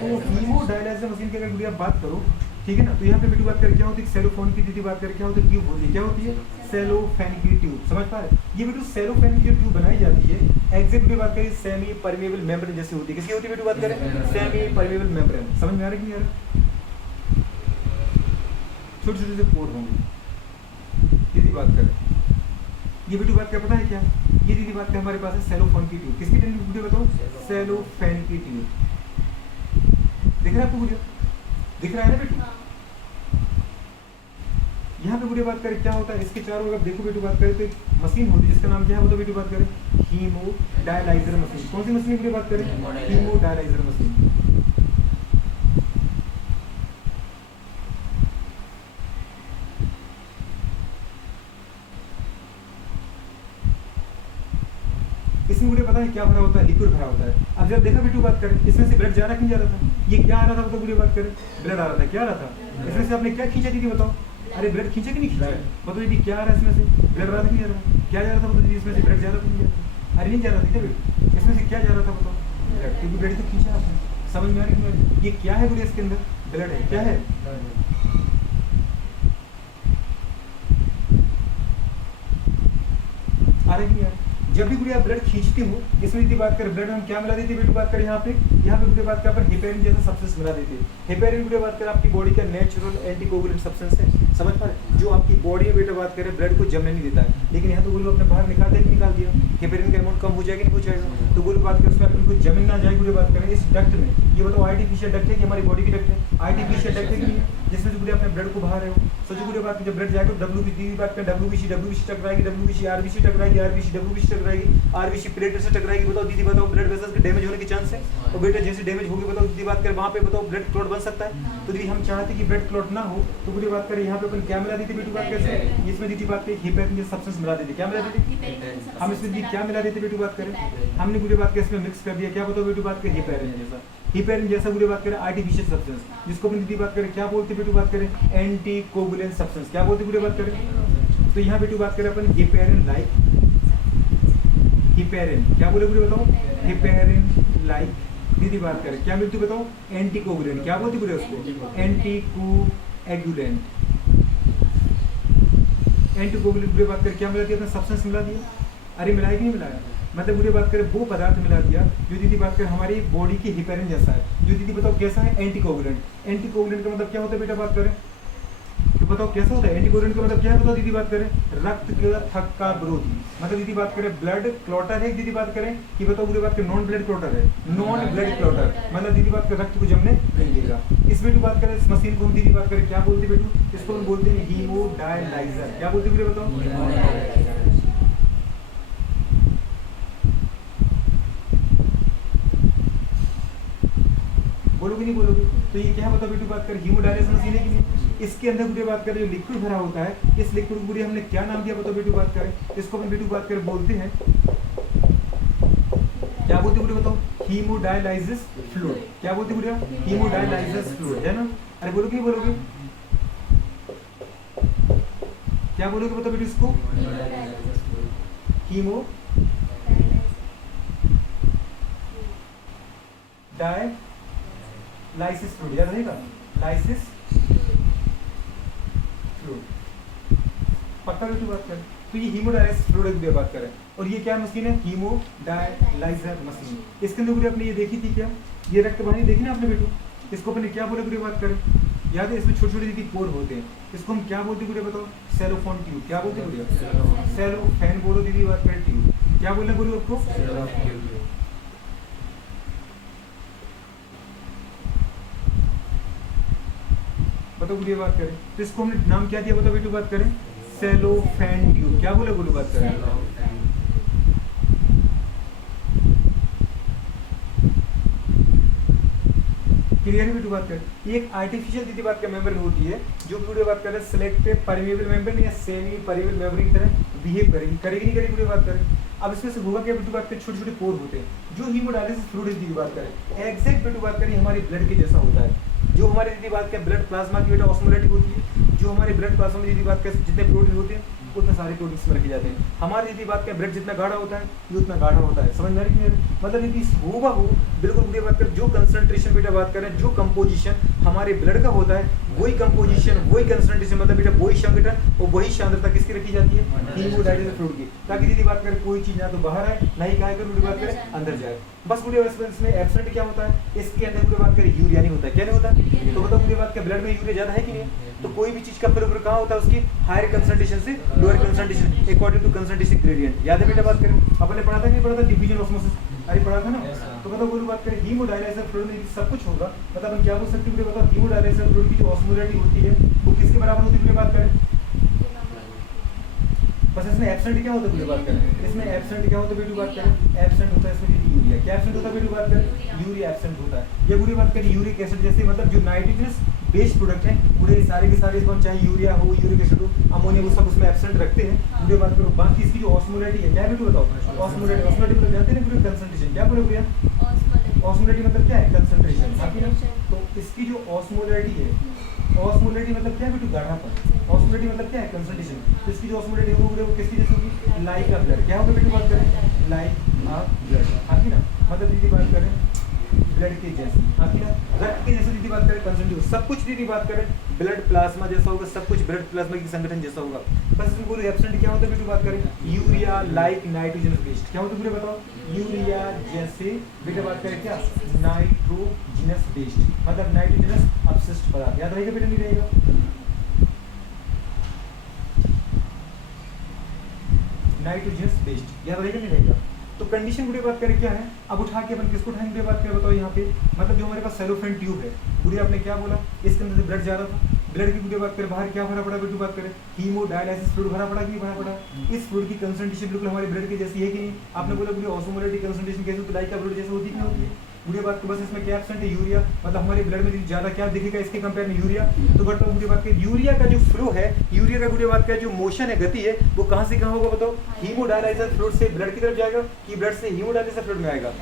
तो हीमोडायलिसिस मशीन की अगर वीडियो आप बात करो, ठीक है ना। तो यहाँ पे वीडियो बात करें क्या होती है, सेलोफोन की दीदी बात करें क्या होती है, ट्यूब होती है, क्या होती है, सेलोफेन की ट्यूब, समझ पा रहे, ये वीडियो सेलोफेन की जो ट्यूब बनाई जाती है एग्जैक्ट वीडियो बात करें सेमी परमेबल मेम्ब्रेन जैसी होती है, किसकी होती है वीडियो बात करें, सेमी परमेबल मेम्ब्रेन, समझ में आ रहा है कि नहीं आ रहा, छोटे छोटे से पोर होंगे दीदी बात करें। ये वीडियो बात करें पता है क्या, ये दीदी बात करें हमारे पास है सेलोफोन की ट्यूब, किसकी वीडियो बताओ, सेलोफेन की ट्यूब, दिख रहा है आपको वीडियो, दिख रहा है ना बेटू, यहाँ पे वीडियो बात करें क्या होता है, इसके चारों अगर देखो वीडियो बात करें तो एक मशीन होती है जिसका नाम क्या है बताओ वीडियो बात करें, हीमोडायलाइजर मशीन, कौन सी मशीन वीडियो बात करें, हीमोडायलाइजर मशीन। इसमें वीडियो पता है क्या भरा होता है, लिक्विड भरा होता है। अब जब देखा वीडियो बात करें इसमें से ब्लड जा रहा कि नहीं जा रहा था, ये क्या आ रहा था बताओ वीडियो बात करें, ब्लड आ रहा था, क्या आ रहा था, इसमें से आपने क्या खींचा दीदी बताओ, अरे ब्लड खींचा कि नहीं खींचा बताओ दीदी, क्या आ रहा है इसमें से, ब्लड आ रहा था कि नहीं जा रहा, क्या जा रहा था बताओ दीदी, इसमें से ब्लड जा रहा था नहीं जा रहा, अरे नहीं जा रहा था क्या, इसमें से क्या जा रहा था बताओ, ब्लड, क्योंकि ब्लड तो खींचा आपने, समझ में आ रही है, ये क्या है वीडियो इसके अंदर, ब्लड है, क्या है, आ रहा है कि नहीं आ रहा। जब भी वीडियो आप ब्लड खींचती हो, इसमें यदि बात करें ब्लड में हम क्या मिला देते हैं वीडियो बात करें, यहाँ पे वीडियो बात करें अपन हेपेरिन जैसा सब्सटेंस मिला देते हैं। हेपेरिन वीडियो बात करें आपकी बॉडी का नेचुरल एंटीकोगुलेंट सब्सटेंस है, समझ पा रहे, जो आपकी बॉडी में वीडियो बात करें ब्लड को जमने नहीं देता है, लेकिन यहाँ तो गोलू अपने बाहर निकाल दिया, हेपेरिन का अमाउंट कम हो जाएगा नहीं हो जाएगा, तो गोलू बात करें उसमें अपन को जमीन ना जाए वीडियो बात करें इस डक्ट में, ये बताओ आर्टिफिशियल डक्ट है कि हमारी बॉडी की डक्ट है, आर्टिफिशियल डक्ट है कि नहीं, जिसमें जो अपने ब्लड को बाहर रहे हो, सोचो वीडियो बात जब ब्लड जाएगा तो डब्ल्यूबीसी बात करें, डब्ल्यूबीसी टकराएगी, डब्ल्यूबीसी आरबीसी टकराएगी, आरबीसी डब्ल्यूबीसी टकराएगी, आरबीसी प्लेटलेट से टकराएगी, बताओ दीदी बताओ ब्लड वेसल्स के डैमेज होने के चांस है, और बेटा जैसे डैमेज होगी बताओ दीदी बात करें वहाँ पे बताओ ब्लड क्लॉट बन सकता है। तो दीदी हम चाहते कि ब्लड क्लॉट ना हो, तो वीडियो बात करें यहाँ पे अपन क्या मिला देते बेटू बात कैसे, इसमें दीदी बात करें हेपेरिन जैसा सब्सटेंस मिला देते, क्या मिला देते, हम इसमें दीदी क्या मिला देते बेटू बात करें, हमने वीडियो बात करें इसमें मिक्स कर दिया, क्या बताओ बेटू बात करें हेपेरिन जैसा वीडियो बात करें आर्टिफिशियल सब्सटेंस, जिसको अपन दीदी बात करें क्या बोलते बेटू बात करें, एंटीकोगुलेंट सब्सटेंस, क्या बोलते वीडियो बात करें। तो यहाँ बेटू बात करें अपन हेपेरिन लाइक, हेपेरिन क्या बोले वीडियो बताओ, हेपेरिन लाइक दीदी बात करें क्या मिलती बताओ, एंटीकोगुलेंट, क्या बोलती वीडियो उसको, एंटीकोएगुलेंट, एंटीकोगुलेंट वीडियो बात करें क्या मिला दिया, अपना सब्सटेंस मिला दिया, अरे मिलाया कि नहीं मिलाया, मतलब वीडियो बात करें वो पदार्थ मिला दिया जो दीदी बात करें हमारी बॉडी की हेपेरिन जैसा है, जो दीदी बताओ कैसा है, एंटीकोगुलेंट। एंटीकोगुलेंट का मतलब क्या होता है बेटा बात करें, तो बताओ बताओ कैसा होता है? एंटीकोगुलेंट का मतलब क्या है बताओ दीदी बात करें? रक्त के थक का विरोधी। मतलब दीदी बात करें ब्लड क्लॉटर है, दीदी बात करें कि बताओ पूरी बात करें नॉन ब्लड क्लॉटर है, नॉन ब्लड क्लॉटर मतलब दीदी बात करें रक्त को जमने नहीं देगा। इस बेटू बात करें इस मशीन को हम दीदी बात करें क्या बोलते हैं बेटू? इसको हम बोलते हैं हीमोडायलाइजर। क्या बोलते हैं बताओ? बोलोगे नहीं बोलोगे? तो ये क्या बताओ बेटू बात करें हीमोडायलिसिस मशीन है कि नहीं? इसके अंदर पूरी बात करें जो लिक्विड भरा होता है, इस लिक्विड को पूरी हमने क्या नाम दिया बताओ बेटू बात करें? इसको हम बेटू बात करें बोलते हैं क्या बोलते हैं बताओ? हीमोडायलाइसिस फ्लूइड। क्या बोलते हैं? हीमोडायलाइसिस फ्लूइड है ना? अरे बोलोगे नहीं बोलोगे? क्या बोलोगे बताओ बेटू इसको? हीमो लाइसिस फ्लूइड याद रहेगा? लाइसिस फ्लूइड पक्का बेटू बात करें। तो ये हीमोडायलाइसिस फ्लूइड की बात करें और ये क्या मशीन है? हीमोडायलाइजर मशीन। इसके अंदर आपने ये देखी थी क्या? ये रक्त वाहिनी देखी ना आपने बेटू? इसको अपने क्या बोले पूरी बात करें? याद है इसमें छोटे छोटे दीदी पोर होते हैं, इसको हम क्या बोलते हैं बताओ? Cellphone tube. क्या बोलते हैं? सेलोफेन बोलो दीदी बात करें ट्यूब। क्या बोलना बोलो आपको? बताओ बुढ़िया बात करें तो इसको हमने नाम क्या दिया बताओ बेटू बात करें? Cellophane tube. क्या बोले बोलो बात करें? क्लियर है बेटू बात करें? ये एक आर्टिफिशियल दीदी बात का मेंबर होती है जो पूरी बात करें सिलेक्टिव परमेबल मेंबर या सेमी परमेबल मेंबर की तरह बिहेव करेगी। करेगी नहीं करेगी पूरी बात करें? अब इसमें से होगा क्या बेटू बात करें? छोटे छोटे पोर होते हैं जो हीमोडायलिसिस फ्लूइड दीदी बात करें एग्जैक्ट बेटू बात करें हमारे ब्लड के जैसा होता है। जो हमारे दीदी बात करें ब्लड प्लाज्मा की बेटा ऑस्मोलेटिक होती है, जो हमारे ब्लड प्लाज्मा में दीदी बात करें जितने प्रोटीन होते हैं उतने सारे प्रोटीन्स में रखे जाते हैं। हमारी दीदी बात करें ब्लड जितना गाढ़ा होता है ये उतना गाढ़ा होता है। समझ में आ रही है? मतलब दीदी हूबहू बिल्कुल दीदी बात करें जो कंसंट्रेशन बेटा बात करें जो कंपोजिशन हमारे ब्लड का होता है वही कंपोजिशन वही कंसंट्रेशन मतलब बेटा वही संगठन और वही सांद्रता किसकी रखी जाती है? हीमोडायलिसिस फ्लूइड की, ताकि दीदी बात करें कोई चीज ना तो बाहर आए ना ही क्या करें बात करें अंदर जाए। बस पूरी इसमें एब्सेंट क्या होता है? इसके अंदर पूरी बात करें यूरिया नहीं होता है। क्या नहीं होता? तो बताओ पूरी बात करें ब्लड में यूरिया ज्यादा है कि नहीं? तो कोई भी चीज का प्रयोग कहाँ होता है? उसकी हायर कंसंट्रेशन से lower concentration according to concentration gradient. याद है बेटा बात करें? अपने पढ़ा था नहीं पढ़ा था? डिफिजन ऑस्मोसिस अरे पढ़ा था ना? तो बताओ पूरी बात करें हीमोडायलिसिस फ्लूइड में सब कुछ होगा। मतलब हम क्या बोल सकते हैं बताओ? हीमोडायलिसिस फ्लूइड की जो ऑस्मोलैरिटी होती है वो किसके बराबर होती है बात करें? बस इसमें एब्सेंट क्या होता है पूरी बात करें? इसमें एब्सेंट क्या होता है बेटू बात करें? एब्सेंट होता है इसमें यूरिया। क्या एब्सेंट होता है बेटू बात करें? यूरिया एब्सेंट होता है। ये पूरी बात करें यूरिक एसिड जैसे मतलब जो नाइट्रोजनस बेस्ड प्रोडक्ट है पूरे सारे के सारे इसमें चाहे यूरिया हो यूरिक एसिड हो अमोनिया वो सब उसमें एब्सेंट रखते हैं। पूरी बात करो बाकी इसकी जो ऑस्मोलैरिटी है क्या बेटू बताओ? ऑस्मोलैरिटी मतलब जानते हैं पूरी कंसंट्रेशन। क्या बोले भैया? ऑस्मोलैरिटी मतलब क्या है? कंसंट्रेशन। बाकी ना तो इसकी जो ऑस्मोलैरिटी है ऑस्मोलैरिटी मतलब क्या है बेटू? गाढ़ापन। ऑस्मोलैरिटी मतलब क्या है? कंसंट्रेशन। तो इसकी जो ऑस्मोलैरिटी होगी वो किसकी जैसी होगी? लाइक अ ब्लड। क्या होगा बेटू बात करें? लाइक अ ब्लड। बाकी ना मतलब दीदी बात करें ब्लड के जैसे बाकी ना रक्त के जैसे दीदी बात करें कंसंट्रेशन सब कुछ दीदी बात करें ब्लड प्लाज्मा जैसा होगा सब कुछ ब्लड प्लाज्मा की संगठन जैसा होगा। बस इसमें पूरी एब्सेंट क्या होता है बेटू बात करें? Urea like nitrogen based. क्या होता है पूरे बताओ? यूरिया जैसे बेटा बात करें क्या? नाइट्रोजनस बेस्ड मतलब नाइट्रोजनस अपशिष्ट पदार्थ। याद रहेगा बेटा नहीं रहेगा? नाइट्रोजनस बेस्ड याद रहेगा नहीं रहेगा? तो कंडीशन बुरी बात करें क्या है? अब उठा के अपन किसको उठाएंगे बुरी बात करें बताओ? यहाँ पे मतलब जो हमारे पास सेलोफेन ट्यूब है बुरी आपने क्या बोला? इसके अंदर से ब्लड जा रहा था ब्लड की बुरी बात करें बाहर क्या भरा पड़ा बेटू बात करें? हीमोडायलिसिस फ्लूइड भरा पड़ा कि नहीं भरा पड़ा? इस फ्लूइड की कंसंट्रेशन बिल्कुल हमारे ब्लड की जैसी है कि नहीं? आपने बोला पूरी ऑस्मोलैरिटी कंसंट्रेशन कैसे होती है? लाइक का ब्लड जैसे होती है कि नहीं होती है? बुरी बात को बस इसमें क्या एब्सेंट है? यूरिया मतलब हमारे ब्लड में ज्यादा क्या दिखेगा इसके कंपेयर में? यूरिया। तो बट बुरी बात करें यूरिया का जो फ्लो है यूरिया का बुरी बात का जो मोशन है गति है वो कहाँ से कहाँ होगा बताओ? हीमोडायलिसिस फ्लूइड से ब्लड की तरफ जाएगा कि ब्लड से हीमोडायलिसिस फ्लूइड में आएगा?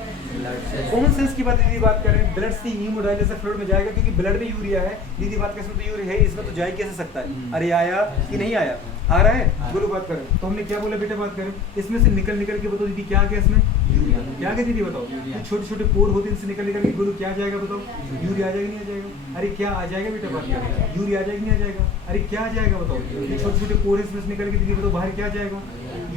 कॉमन सेंस की बात दीदी बात करें ब्लड से हीमोडायलिसिस फ्लूइड में जाएगा क्योंकि ब्लड में यूरिया है। दीदी बात कैसे तो यूरिया है इसमें तो जा ही कैसे सकता है? अरे आया कि नहीं आया? आ रहा है बोलो बात करें। तो हमने क्या बोला बेटा बात करें? इसमें से निकल निकल के बताओ दीदी क्या आ गया इसमें? यूरिया। क्या आ गया दीदी बताओ? छोटे छोटे पोर होते हैं इनसे निकल निकल के बोलो क्या आ जाएगा बताओ? यूरिया आ जाएगा नहीं आ जाएगा? अरे क्या आ जाएगा बेटा बात करें? यूरिया आ जाएगा नहीं आ जाएगा? अरे क्या आ जाएगा बताओ? ये छोटे छोटे पोर इसमें से निकल के दीदी बताओ बाहर क्या आ जाएगा?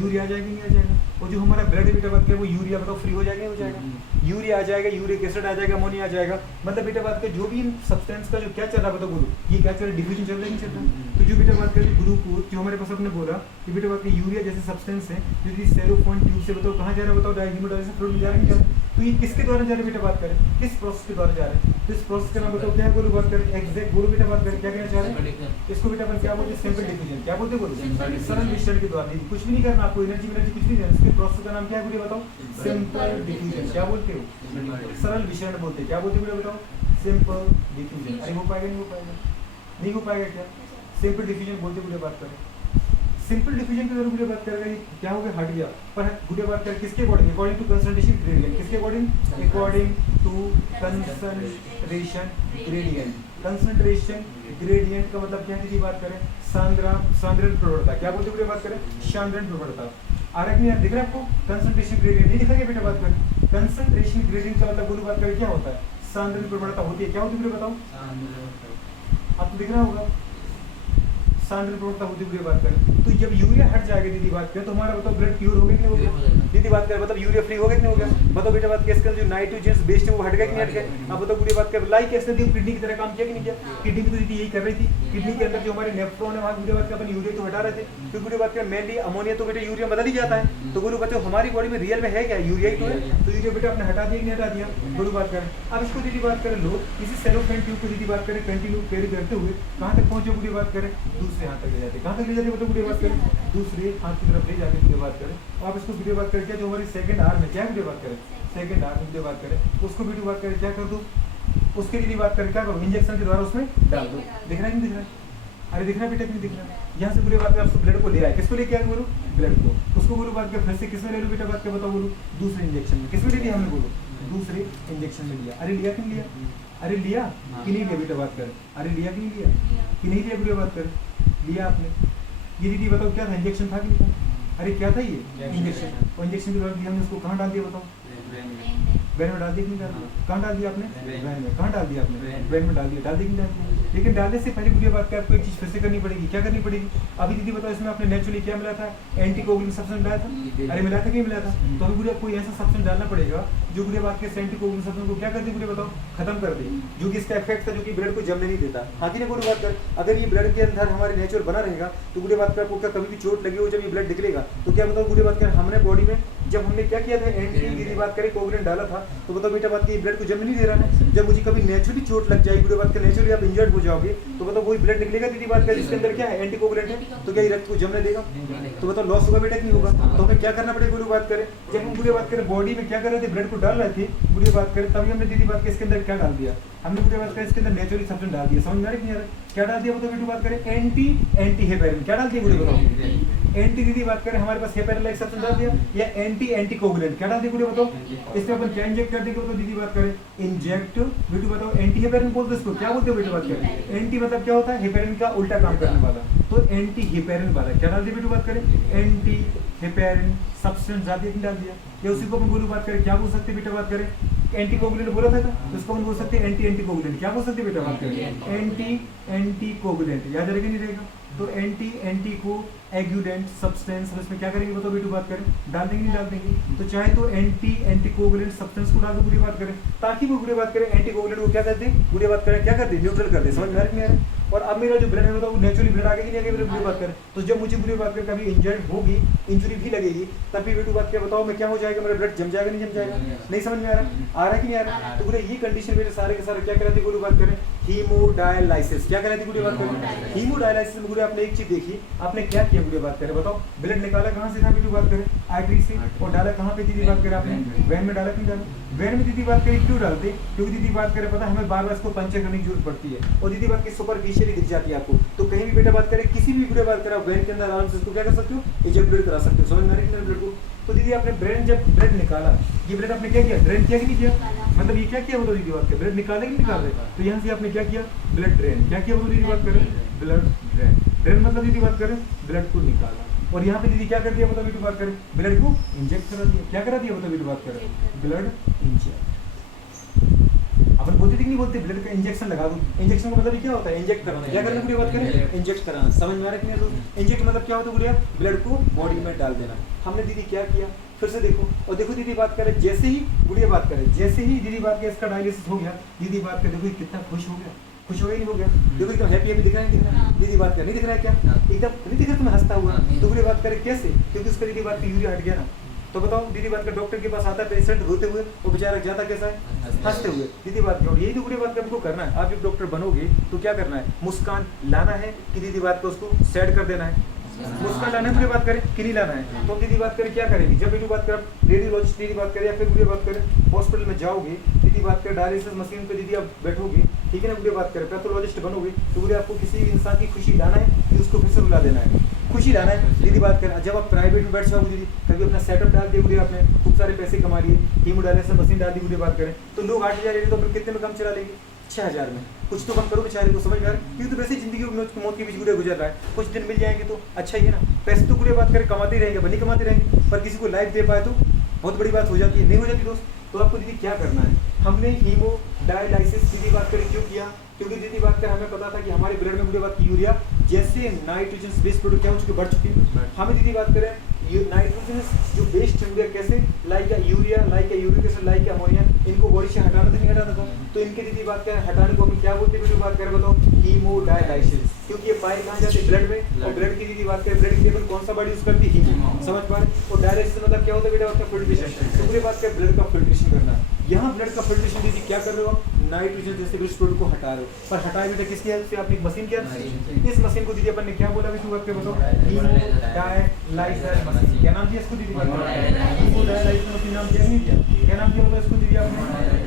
यूरिया आ जाएगा नहीं आ जाएगा? और जो हमारा ब्लड बेटा बात क्या वो यूरिया बताओ फ्री हो जाएगा हो जाएगा? यूरिया आ जाएगा, यूरिक एसिड आ जाएगा, अमोनिया आ जाएगा। मतलब बेटा बात का जो भी सब्सटेंस का जो क्या चल रहा है बताओ बोलो, ये क्या चल रहा है, डिफ्यूजन चल रहा है नहीं चल रहा? तो जो बेटा बात करें ग्लूकोज जो हमारे पास आपने बोला कि बेटा बात का यूरिया जैसे सब्सटेंस है जो कि सेलोफोन ट्यूब से बताओ कहाँ जा रहा है बताओ, हेमोडायलिसिस फ्लूइड में जा रहा है नहीं जा रहा? तो ये किसके द्वारा जा रहा है बेटा बात करें, किस प्रोसेस के द्वारा जा रहा है? तो इस प्रोसेस का नाम बताओ क्या है बोलो बात करें, एग्जैक्ट बोलो बेटा बात करें, क्या कहना चाह रहे हैं? इसको बेटा अपन क्या बोलते हैं, सिंपल डिफ्यूजन। क्या बोलते हैं बोलो, सरल विश्लेषण के द्वारा। कुछ भी नहीं करना आपको, एनर्जी कुछ नहीं देना, इसके प्रोसेस का नाम क्या है बोलिए बताओ, सिंपल डिफ्यूजन। क्या बोलते हो, सरल विश्लेषण बोलते हैं। क्या बोलते हैं बताओ, सिंपल डिफ्यूजन। अरे हो पाएगा नहीं हो पाएगा, नहीं हो पाएगा क्या? सिंपल डिफ्यूजन बोलते हुए बात करें, सिंपल डिफ्यूजन के बारे में बात करेगा, क्या हो गया हट गया। पर गुड़िया बात करें किसके according, according to concentration gradient. किसके according, according to concentration gradient. Concentration gradient का मतलब क्या है बात करें, सांद्रण प्रवणता। क्या बोलते हुए बात करें, सांद्रण प्रवणता। आ रहा है कि नहीं दिख रहा है आपको, कंसंट्रेशन ग्रेडियंट नहीं दिखा क्या बेटा बात करें? कंसंट्रेशन ग्रेडियंट का मतलब बोलो बात करें क्या होता है, सांद्रण प्रवणता होती है। क्या होती है बताओ, आपको दिख रहा होगा, सांद्रण प्रवणता होती हुई बात करें। तो जब यूरिया हट जाएगा दीदी बात करें तो हमारा बताओ ब्लड प्योर हो गया कि नहीं हो गया? दीदी बात करें मतलब यूरिया फ्री हो गया कि नहीं हो गया? बताओ बेटा बात इसके अंदर जो नाइट्रोजन बेस्ड है वो हट गया कि नहीं हट गया? अब बताओ पूरी बात कर, लाइक ऐसे दी किडनी की तरह काम किया कि नहीं किया? किडनी भी तो दीदी यही कर रही थी, किडनी के अंदर जो हमारे नेफ्रॉन है वहाँ पूरी बात अपन यूरिया तो हटा रहे थे, तो पूरी बात कर मेनली अमोनिया तो बेटा यूरिया बदल ही जाता है। तो बोलो बताओ हमारी बॉडी में रियल में है क्या, यूरिया ही तो है। तो यूरिया बेटा आपने हटा दिया कि नहीं हटा दिया? बोलो बात करें। अब इसको दीदी बात करें लो, इसी सेलोफेन ट्यूब को दीदी बात करें कंटिन्यू कैरी करते हुए कहाँ तक पहुंचे पूरी बात करें, दूसरे हाथ तक ले जाते। कहाँ तक ले जाते बताओ पूरी बात करें, दूसरे हाथ की तरफ ले जाते पूरी बात करें। आप इसको वीडियो बात करें क्या, जो हमारी सेकंड आर्म में क्या वीडियो बात करें, सेकंड आर्म वीडियो बात करें, उसको वीडियो बात करें क्या कर दो, उसके लिए बात करें क्या करो, इंजेक्शन के द्वारा उसमें डाल दो। दिख रहा है नहीं दिख रहा है? अरे दिख रहा है बेटा नहीं दिख रहा है? यहाँ से पूरी बात कर ब्लड को ले आए, किसको लेके आए बोलो, ब्लड को। उसको बोलो बात कर फिर से किसमें ले लो बेटा बात कर बताओ बोलो, दूसरे इंजेक्शन में। किसमें ले लिया हमने बोलो, दूसरे इंजेक्शन में लिया। अरे लिया कि नहीं लिया? अरे लिया कि नहीं लिया बेटा बात कर? अरे लिया कि नहीं लिया कि नहीं लिया वीडियो बात कर? लिया आपने। ये दीदी बताओ क्या था, इंजेक्शन था कि नहीं था? अरे क्या था ये इंजेक्शन, और इंजेक्शन के बाद हमने उसको कहाँ डाल दिया बताओ, वैन में डाल दिया कि नहीं डाल दिया? कहाँ डाल दिया आपने, वैन में। कहाँ डाल दिया आपने, वैन में डाल दिया। डाल दिया कि नहीं डाल दिया? लेकिन डालने से पहले मुझे बात कर आपको एक चीज फिर से करनी पड़ेगी। क्या करनी पड़ेगी? अभी दीदी बताओ इसमें आपने नेचुरली क्या मिला था, एंटीकोगुलेंट सब्सटेंस मिलाया था। अरे मिला था कि नहीं मिला था? तो अभी बुढ़िया कोई ऐसा सब्सटेंस डालना पड़ेगा जो बुढ़िया बात के एंटीकोगुलेंट सब्सटेंस को क्या कर दे बुढ़िया बताओ, खत्म कर दे, जो कि इसका इफेक्ट था जो कि ब्लड को जमने नहीं देता। हाँ की नहीं बुढ़ी बात कर, अगर ये ब्लड के अंदर हमारे नेचुरल बना रहेगा तो बुढ़िया बात कर आपको क्या कभी भी चोट लगी हो जब ये ब्लड निकलेगा तो क्या बताओ बुढ़िया बात कर, हमने बॉडी में जब हमने क्या किया था, एंटी दीदी बात करें कोगुलेंट डाला था, तो बताओ बेटा बात की ब्लड को जमने नहीं दे रहा है। जब मुझे कभी नेचुरली चोट लग जाएगी बुढ़िया बात कर, नेचुरली आप इंजर्ड हो जाओगे तो बताओ वही ब्लड निकलेगा दीदी बात कर, जिसके अंदर क्या है एंटीकोगुलेंट है, तो क्या ये रक्त को जमने देगा? तो बताओ लॉस होगा बेटा कि नहीं होगा? तो हमें क्या करना पड़ेगा बुढ़िया बात करें, जब हम बुढ़िया बात करें बॉडी में क्या कर रहे थे, ब्लड को डाल रहे थे बुढ़िया बात करें, तभी हमने दीदी बात के इसके अंदर क्या डाल दिया, हमने बुढ़िया बात करें इसके अंदर नेचुरली सब्सटेंस डाल दिया। समझ में आ रहा है कि नहीं आ रहा? क्या डाल दिया बताओ बेटा बात करें, एंटी हेपेरिन। क्या डाल दिया बुढ़िया बताओ, एंटी दीदी बात करें हमारे पास हेपेरिन लाइक सब्सटेंस डाल दिया, या एंटीकोगुलेंट क्या डाल दिया बुढ़िया बताओ, इसमें अपन क्या इंजेक्ट कर देंगे बताओ दीदी बात करें, इंजेक्ट बेटू बताओ, एंटी हेपेरिन बोलते इसको, क्या बोलते हो बेटा बात करें, एंटी मतलब क्या होता है, हेपेरिन का उल्टा काम करने वाला, तो एंटी हेपेरिन वाला क्या डाल दिया बेटू बात करें, एंटी हेपेरिन सब्सटेंस डाल दिया कि डाल दिया, या उसी को अपन बोलू बात करें क्या बोल सकते बेटा बात करें, एंटीकोगुलेंट बोला था ना, तो उसको हम बोल सकते हैं एंटीकोगुलेंट। क्या बोल सकते बेटा बात करें, एंटीकोगुलेंट। याद रहेगा नहीं रहेगा? तो एंटीकोएगुलेंट सब्सटेंस हम इसमें क्या करेंगे बताओ बेटू बात करें, डाल देंगे नहीं डाल देंगे? तो चाहे तो एंटीकोगुलेंट सब्सटेंस को डाल दो बुरी बात करें, ताकि वो बुरी बात करें एंटीकोगुलेंट को क्या कर दे, बुरी बात करें क्या कर दे, न्यूट्रल कर दे। समझ में आ रहा है? और अब मेरा जो ब्लड है वो नेचुरली ब्लड आगे नहीं आगे बुरी बात करें, तो जब मुझे बुरी बात करें कभी इंजर्ड होगी, इंजरी भी लगेगी, तब भी बेटू बात क्या बताओ मैं क्या हो जाएगा, मेरा ब्लड जम जाएगा नहीं जम जाएगा? नहीं समझ में आ रहा है कि नहीं आ रहा? तो पूरे ये कंडीशन मेरे सारे के सारे क्या कहलाती है बुरी बात करें, हीमोडायलाइसिस। क्या कहलाती है बुरी बात करें, हीमोडायलाइसिस में बुरे आपने एक चीज देखी, आपने क्या किया बुरी बात करें बताओ, ब्लड निकाला कहाँ से था बेटू बात करें, आर्टरी से, और डाला कहाँ पे दीदी बात करें आपने, वेन में डाला क्यों डाला? वेन में दीदी बात करें क्यों डालते, क्योंकि दीदी बात करें पता हमें बार बार इसको पंचर करने की जरूरत पड़ती है, और दीदी बात की सुपरफिशियली दिख जाती है आपको, तो कहीं भी बेटा बात करें किसी भी बुरे बात करें आप वेन के अंदर आराम से इसको क्या कर सकते हो, इंजेक्ट करा सकते हो। समझ में आ रही है ब्लड को? तो दीदी आपने ब्रेन जब ब्लड निकाला, ये ब्लड आपने क्या किया, ड्रेन किया कि नहीं किया? मतलब ये क्या किया बोलो दीदी बात करें, ब्लड निकाले कि नहीं निकाल रहे? तो यहाँ से आपने क्या किया, ब्लड ड्रेन। क्या किया बोलो दीदी बात करें, ब्लड ड्रेन। ड्रेन मतलब दीदी बात करें ब्लड को निकाला, और यहाँ पे दीदी क्या कर दिया बताओ बेटू बात करें, ब्लड को इंजेक्ट करा दिया। क्या करा दिया बताओ बेटू बात करें, ब्लड इंजेक्ट। अपन बोलते बोलते थे कि नहीं बोलते ब्लड का इंजेक्शन लगा दो, इंजेक्शन का मतलब क्या होता है, इंजेक्ट करना, क्या करना पूरी बात करें, इंजेक्ट कराना, समझ में आ रहा है कि नहीं? इंजेक्ट मतलब क्या होता है बोलिए, ब्लड को बॉडी में डाल देना। हमने दीदी क्या किया, फिर से देखो, और देखो दीदी बात करें, जैसे ही बुढ़िया बात करें, जैसे ही दीदी बात करें इसका डायलिसिस हो गया, दीदी बात करें, देखो कितना खुश हो गया, खुश हो गया नहीं हो गया, देखो एकदम हैप्पी हैप्पी दिख रहा है, दिख रहा है दीदी बात कर, नहीं दिख रहा है क्या, एकदम नहीं दिख रहा तुम्हें हंसता हुआ, तो बुढ़िया बात करें कैसे, क्योंकि उसका दीदी बात की यूरिया हट गया ना। तो बताओ दीदी बात कर, डॉक्टर के पास आता है पेशेंट रोते हुए, वो बेचारा जाता कैसा है, हंसते हुए, दीदी बात की। और यही तो बुरी बात हमको करना है, आप जब डॉक्टर बनोगे तो क्या करना है, मुस्कान लाना है कि दीदी बात को उसको सेट कर देना है, मुस्कान लाना है, बुरी बात करें कि नहीं लाना है। तो दीदी बात करें क्या करेगी, जब दीदी बात कर रेडियोलॉजिस्ट दीदी बात करें या फिर बुरी बात करें हॉस्पिटल में जाओगे, दीदी बात करें डायलिसिस मशीन पे दीदी आप बैठोगे, ठीक है ना, बुरी बात करें पैथोलॉजिस्ट बनोगे, तो बुरी आपको किसी भी इंसान की खुशी लाना है कि उसको फिर से रुला देना है, खुशी लाना है दीदी बात करें। जब आप प्राइवेट में बैठ जाओगे दीदी, कभी अपना सेटअप डाल दिए बुढ़े, आपने खूब सारे पैसे कमा लिए, हीमोडायलिसिस मशीन डाल दी बुढ़े बात करें, तो लोग 8,000 ले तो फिर कितने में काम चला लेंगे, 6,000 में। कुछ तो कम करो बेचारे को, समझ में आ रहा है, क्योंकि तो वैसे ही जिंदगी मौत के बीच बुढ़े गुजर रहा है, कुछ दिन मिल जाएंगे तो अच्छा ही है ना, पैसे तो बुढ़े बात करें कमाते ही रहेंगे, भले कमाते रहेंगे, पर किसी को लाइफ दे पाए तो बहुत बड़ी बात हो जाती है, नहीं हो जाती दोस्त। तो आपको दीदी क्या करना है, हमने हीमोडायलिसिस दीदी बात करें क्यों किया, क्योंकि दीदी बात करें हमें पता था कि हमारे ब्लड में बुढ़े बात की यूरिया जैसे नाइट्रोजन बेस्ड प्रोडक्ट क्या हो चुके, बढ़ चुकी है। हमें दीदी बात करें ये नाइट्रोजन जो बेस्ड यूरिया कैसे, like urea, like uric acid, like ammonia, इनको बॉडी से हटाना तो नहीं हटाना था, तो इनके दीदी बात करें हटाने को हम क्या बोलते हैं, बात करें बताओ, हीमोडायलिसिस, क्योंकि ये पाए कहाँ जाते हैं, ब्लड में, और ब्लड की दीदी बात करें, ब्लड की लेवल कौन सा बॉडी यूज करती है, हीमो, समझ पा रहे। और डायलिसिस मतलब क्या होता है बेटा, आपका फिल्ट्रेशन, तो पूरी बात करें ब्लड का फिल्ट्रेशन करना। यहाँ ब्लड का फिल्ट्रेशन दीदी क्या कर रहे हो, नाइट्रोजन जैसे बेस्ड प्रोडक्ट को हटा रहे हो, पर हटाए बेटा किसकी हेल्प से, आपने एक मशीन की हेल्प से। इस मशीन को दीदी अपन ने क्या बोला अभी, तू आपके बताओ, हीमोडायलाइजर मशीन, क्या नाम दिया इसको दीदी, हीमोडायलाइजर मशीन नाम दिया नहीं दिया, क्या नाम दिया बताओ इसको दीदी आपने,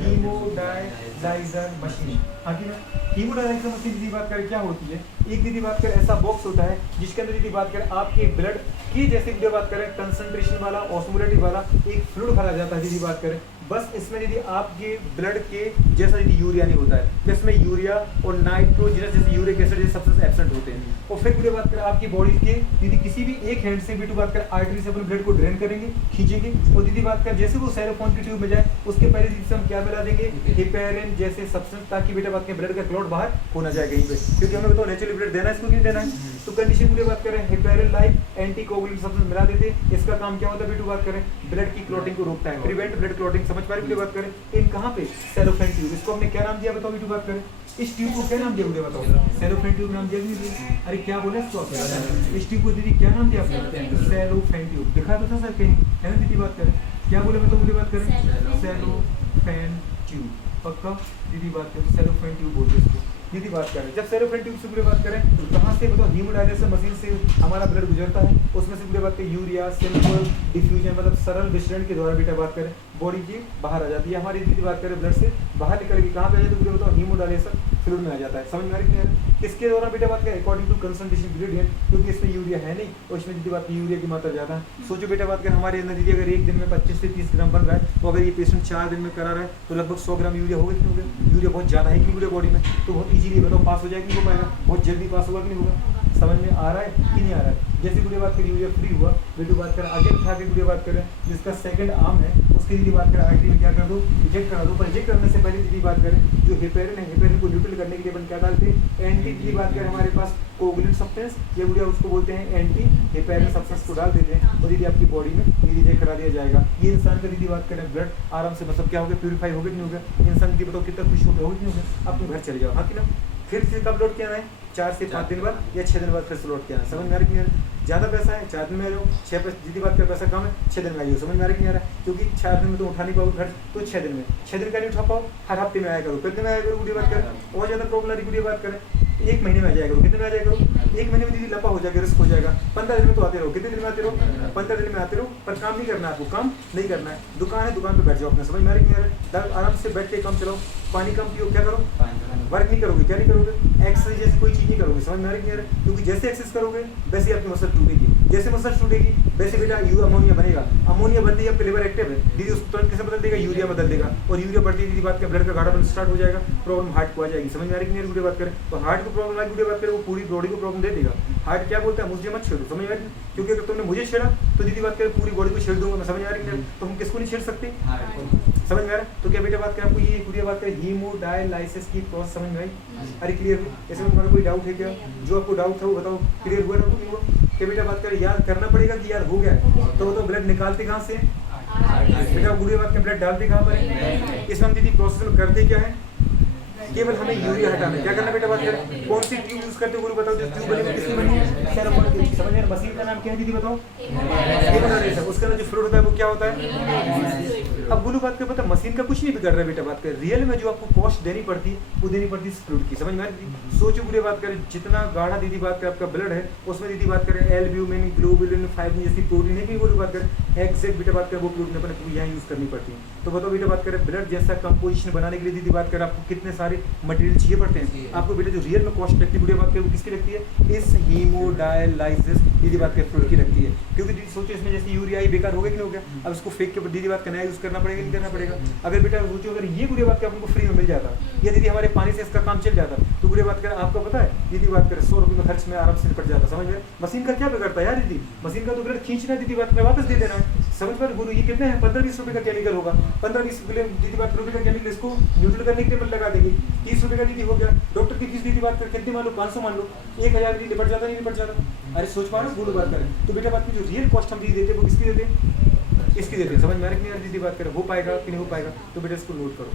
हीमोडायलाइजर मशीन। हाँ जी ना, हीमोडायलाइजर मशीन दीदी बात करें क्या होती है, एक दीदी बात करें ऐसा बॉक्स होता है जिसके अंदर दीदी बात करें आपके ब्लड की जैसे दीदी बात करें कंसंट्रेशन वाला, ऑस्मोलेटिव वाला एक फ्लूइड भरा जाता है दीदी बात करें, बस इसमें दीदी आपके ब्लड के जैसा दीदी यूरिया नहीं होता है, जिसमें यूरिया और नाइट्रोजनस जैसे यूरिक एसिड जैसे सब्सटेंस एब्सेंट होते हैं। और फिर दीदी बात करें आपकी बॉडी के दीदी किसी भी एक हैंड से भी बात करें आर्टरी से अपने ब्लड को ड्रेन करेंगे, खींचेंगे, और दीदी बात करें जैसे वो सेलोफोन की ट्यूब में जाए उसके पहले दीदी से हम क्या मिला देंगे, हेपेरिन जैसे सब्सटेंस, ताकि बेटा बात करें ब्लड का क्लॉट बाहर हो ना जाए कहीं पे, क्योंकि हमें बताओ नेचुरली ब्लड देना है, इसको नहीं देना है। तो कंडीशन की बात करें, हेपेरिन लाइक एंटीकोगुलेंट सब्सटेंस मिला देते, इसका काम क्या होता है बेटू बात करें, ब्लड की क्लॉटिंग को रोकता है, प्रिवेंट ब्लड क्लॉटिंग, समझ पा रहे बात करें। इन कहाँ पे, सेलोफेन ट्यूब, इसको हमने क्या नाम दिया बताओ बेटू बात करें, इस ट्यूब को क्या नाम दिया मुझे बताओ, सेलोफेन ट्यूब नाम दिया नहीं, अरे क्या बोले इसको, इस ट्यूब को दीदी क्या नाम दिया आपने, सेलोफेन ट्यूब, दिखा तो था सर कहीं, है ना दीदी बात करें, क्या बोले मैं तो मुझे बात करें, सेलोफेन ट्यूब, पक्का दीदी बात करें, सेलोफेन ट्यूब बोलते इसको दीदी बात करें। जब सेलोफेन ट्यूब से पूरे बात करें कहाँ से बताओ, हीमोडायलिसिस मशीन से हमारा ब्लड गुजरता है, उसमें से पूरे बात करें यूरिया सिंपल डिफ्यूजन मतलब सरल विसरण के द्वारा बेटा बात करें बॉडी की बाहर आ जाती है, हमारी दीदी बात करें ब्लड से बाहर निकल के कहाँ पे आ जाती है पूरे बताओ, हीमोडायलिसिस फ्लूइड में आ जाता है, समझ में आ रही है। किसके द्वारा बेटा बात करें, अकॉर्डिंग टू कंसंट्रेशन ग्रेडियंट, क्योंकि इसमें यूरिया है नहीं और इसमें दीदी बात की यूरिया की मात्रा ज़्यादा है। सोचो बेटा बात करें हमारे अंदर दीदी अगर एक दिन में 25 से 30 ग्राम बन रहा है, तो अगर ये पेशेंट 4 दिन में करा रहा है तो लगभग 100 ग्राम यूरिया होगा कि नहीं होगा, यूरिया बहुत ज़्यादा है कि पूरे बॉडी में, तो बहुत ईजीली बताओ पास हो जाएगा कि नहीं हो पाएगा, बहुत जल्दी पास होगा कि नहीं होगा, समझ में आ रहा है कि नहीं आ रहा है। जैसे पूरी बात करें यूरिया फ्री हुआ, बेटू बात करें आगे उठा के पूरी बात करें जिसका सेकंड आर्म है उसकी दीदी बात करें आर्टरी में क्या कर दो, इंजेक्ट करा दो, पर इंजेक्ट करने से पहले दीदी बात करें जो हेपेरिन है, हेपेरिन को न्यूट्रल करने के लिए अपन क्या डालते हैं, एंटी दीदी बात करें हमारे पास कोगुलेंट सब्सटेंस, ये बुढ़िया उसको बोलते हैं एंटी हेपेरिन सब्सटेंस को डाल देते हैं, और दीदी आपकी बॉडी में दीदी इंजेक्ट करा दिया जाएगा। ये इंसान का दीदी बात करें ब्लड आराम से मतलब क्या हो गया, प्यूरीफाई हो गया नहीं होगा, इंसान की बताओ कितना खुश हो गया नहीं होगा, आप तुम घर चले जाओ, हाँ कि ना। फिर से कब लौट के आना है, 4 से 5 दिन बाद या 6 दिन बाद फिर से लौट के आना, समझ में आ रही है। ज़्यादा पैसा है 4 दिन में आ जाओ, 6 दीदी बात कर पैसा कम है 6 दिन में आइए, समझ में आ रही नहीं आ रहा, क्योंकि 4 दिन में तो उठा नहीं पाओ घर, तो 6 दिन में, 6 दिन का नहीं उठा पाओ, हर हफ्ते में आया करो, कितने में आया करो बुढ़ी बात करें, और ज़्यादा प्रॉब्लम आ रही बुढ़ी बात करें 1 महीने में आ जाएगा, कितने में आ जाएगा, 1 महीने में दीदी लंबा हो जाएगा, रिस्क हो जाएगा। 15 दिन में तो आते रहो, कितने दिन में आते रहो, 15 दिन में आते रहो, पर काम नहीं करना है आपको, काम नहीं करना है, दुकान है दुकान पे बैठ जाओ अपने, समझ में आ रही नहीं आ रहा, आराम से बैठ के काम चलाओ, पानी कम पियो, क्या करो, वर्क नहीं करोगे, क्या नहीं करोगे, एक्सरसाइज जैसी कोई चीज़ नहीं करोगे, समझ में आ रही है, क्योंकि जैसे एक्सरसाइज करोगे वैसे आपकी मसल टूटेगी, जैसे मसल टूटेगी वैसे बेटा अमोनिया बनेगा, अमोनिया बनते ही आपके लिवर एक्टिव है दीदी उसको तुरंत कैसे बदल देगा, यूरिया बदल देगा, और यूरिया बढ़ती दीदी बात करें ब्लड का गाढ़ा बनना स्टार्ट हो जाएगा, प्रॉब्लम हार्ट को आ जाएगी, समझ में आ रही है वीडियो बात करें, तो हार्ट को प्रॉब्लम आएगी वीडियो बात करें वो पूरी बॉडी को प्रॉब्लम दे देगा। हार्ट क्या बोलता है, मुझे मत छेड़ो, समझ में आ रही है, क्योंकि अगर तुमने मुझे छेड़ा तो दीदी बात करें पूरी बॉडी को छेड़ दूंगा मैं, समझ में आ रही है, तो हम किसको नहीं छेड़ सकते, समझ में आ रहा है? तो क्या बेटा बात करें आपको ये पूरी बात करें हीमोडायलाइसिस की प्रोसेस समझ में आई? अरे क्लियर हुई? इसमें तुम्हारा कोई डाउट है क्या? जो आपको डाउट था वो बताओ, क्लियर हुआ डाउट नहीं हुआ? क्या बेटा बात करें याद करना पड़ेगा कि याद हो गया? तो बताओ ब्लड निकालते कहाँ से हैं? बेटा पूरी बात करें ब्लड डालते कहाँ पर है? इसमें हम दीदी प्रोसेस में करते क्या है? केवल हमें यूरिया हटाना है। क्या करना बेटा बात करें? कौन सी ट्यूब यूज करते हो गुरु बताओ, जो ट्यूब बनी है किसकी बनी है? सेरोफोन की। समझ में? मशीन का नाम क्या है दीदी बताओ? हेमोडायलिसिस। उसके अंदर जो फ्लूइड होता है वो क्या होता है? अब गुरु बात कर पता मशीन का कुछ नहीं बिगड़ रहा है बेटा बात कर, रियल में जो आपको कॉस्ट देनी पड़ती है वो देनी पड़ती है इस फ्लूइड की। समझ में आ रही? सोचो गुरु बात करें जितना गाढ़ा दीदी बात करें आपका ब्लड है उसमें दीदी बात करें एल्ब्यूमिन, ग्लोबुलिन, फाइब्रिन जैसी प्रोटीन है कि गुरु बात करें एग्जैक्ट बेटा बात करें वो प्रोटीन अपने यहाँ यूज करनी पड़ती है। तो बताओ बेटा बात करें ब्लड जैसा कंपोजिशन बनाने के लिए दीदी बात करें आपको कितने सारे मटेरियल चाहिए पड़ते हैं आपको बेटा। जो रियल में कॉस्ट लगती है बुढ़िया बात करें वो किसकी लगती है? इस हीमोडायलाइसिस दीदी बात करें फ्लूइड की लगती है। क्योंकि दीदी सोचो इसमें जैसे यूरिया ही बेकार हो गया कि नहीं हो गया, अब इसको फेंक के दीदी बात का नया यूज करना पड़ेगा नहीं करना पड़ेगा? अगर बेटा सोचो अगर ये बुढ़िया बात आपको फ्री में मिल जाता या दीदी हमारे पानी से इसका काम चल जाता तो बुढ़िया बात करें आपको पता है दीदी बात करें 100 रुपये में खर्च में आराम से निपट जाता। समझ में? मशीन का क्या बिगड़ता है यार दीदी? मशीन का तो ब्लड खींचना दीदी बात में वापस दे देना है। समझ पर गुरु ये कितने हैं? 15-20 रुपये का केमिकल होगा, 15-20 दीदी बात रुपये का केमिकल इसको न्यूट्रल करने के लिए लगा देंगे, 30 रुपये का दीदी हो गया। डॉक्टर की फीस दीदी बात कर कितनी मान लो 500 मान लो, 1000 दीदी निपट जाता नहीं निपट जाता? अरे सोच पा रहे हो गुरु बात करें तो बेटा बात की जो रियल कॉस्ट हम दीदी देते वो किसकी देते हैं? इसकी देते हैं। समझ में आ रही नहीं यार दीदी बात करें हो पाएगा कि नहीं हो पाएगा? तो बेटा इसको नोट करो।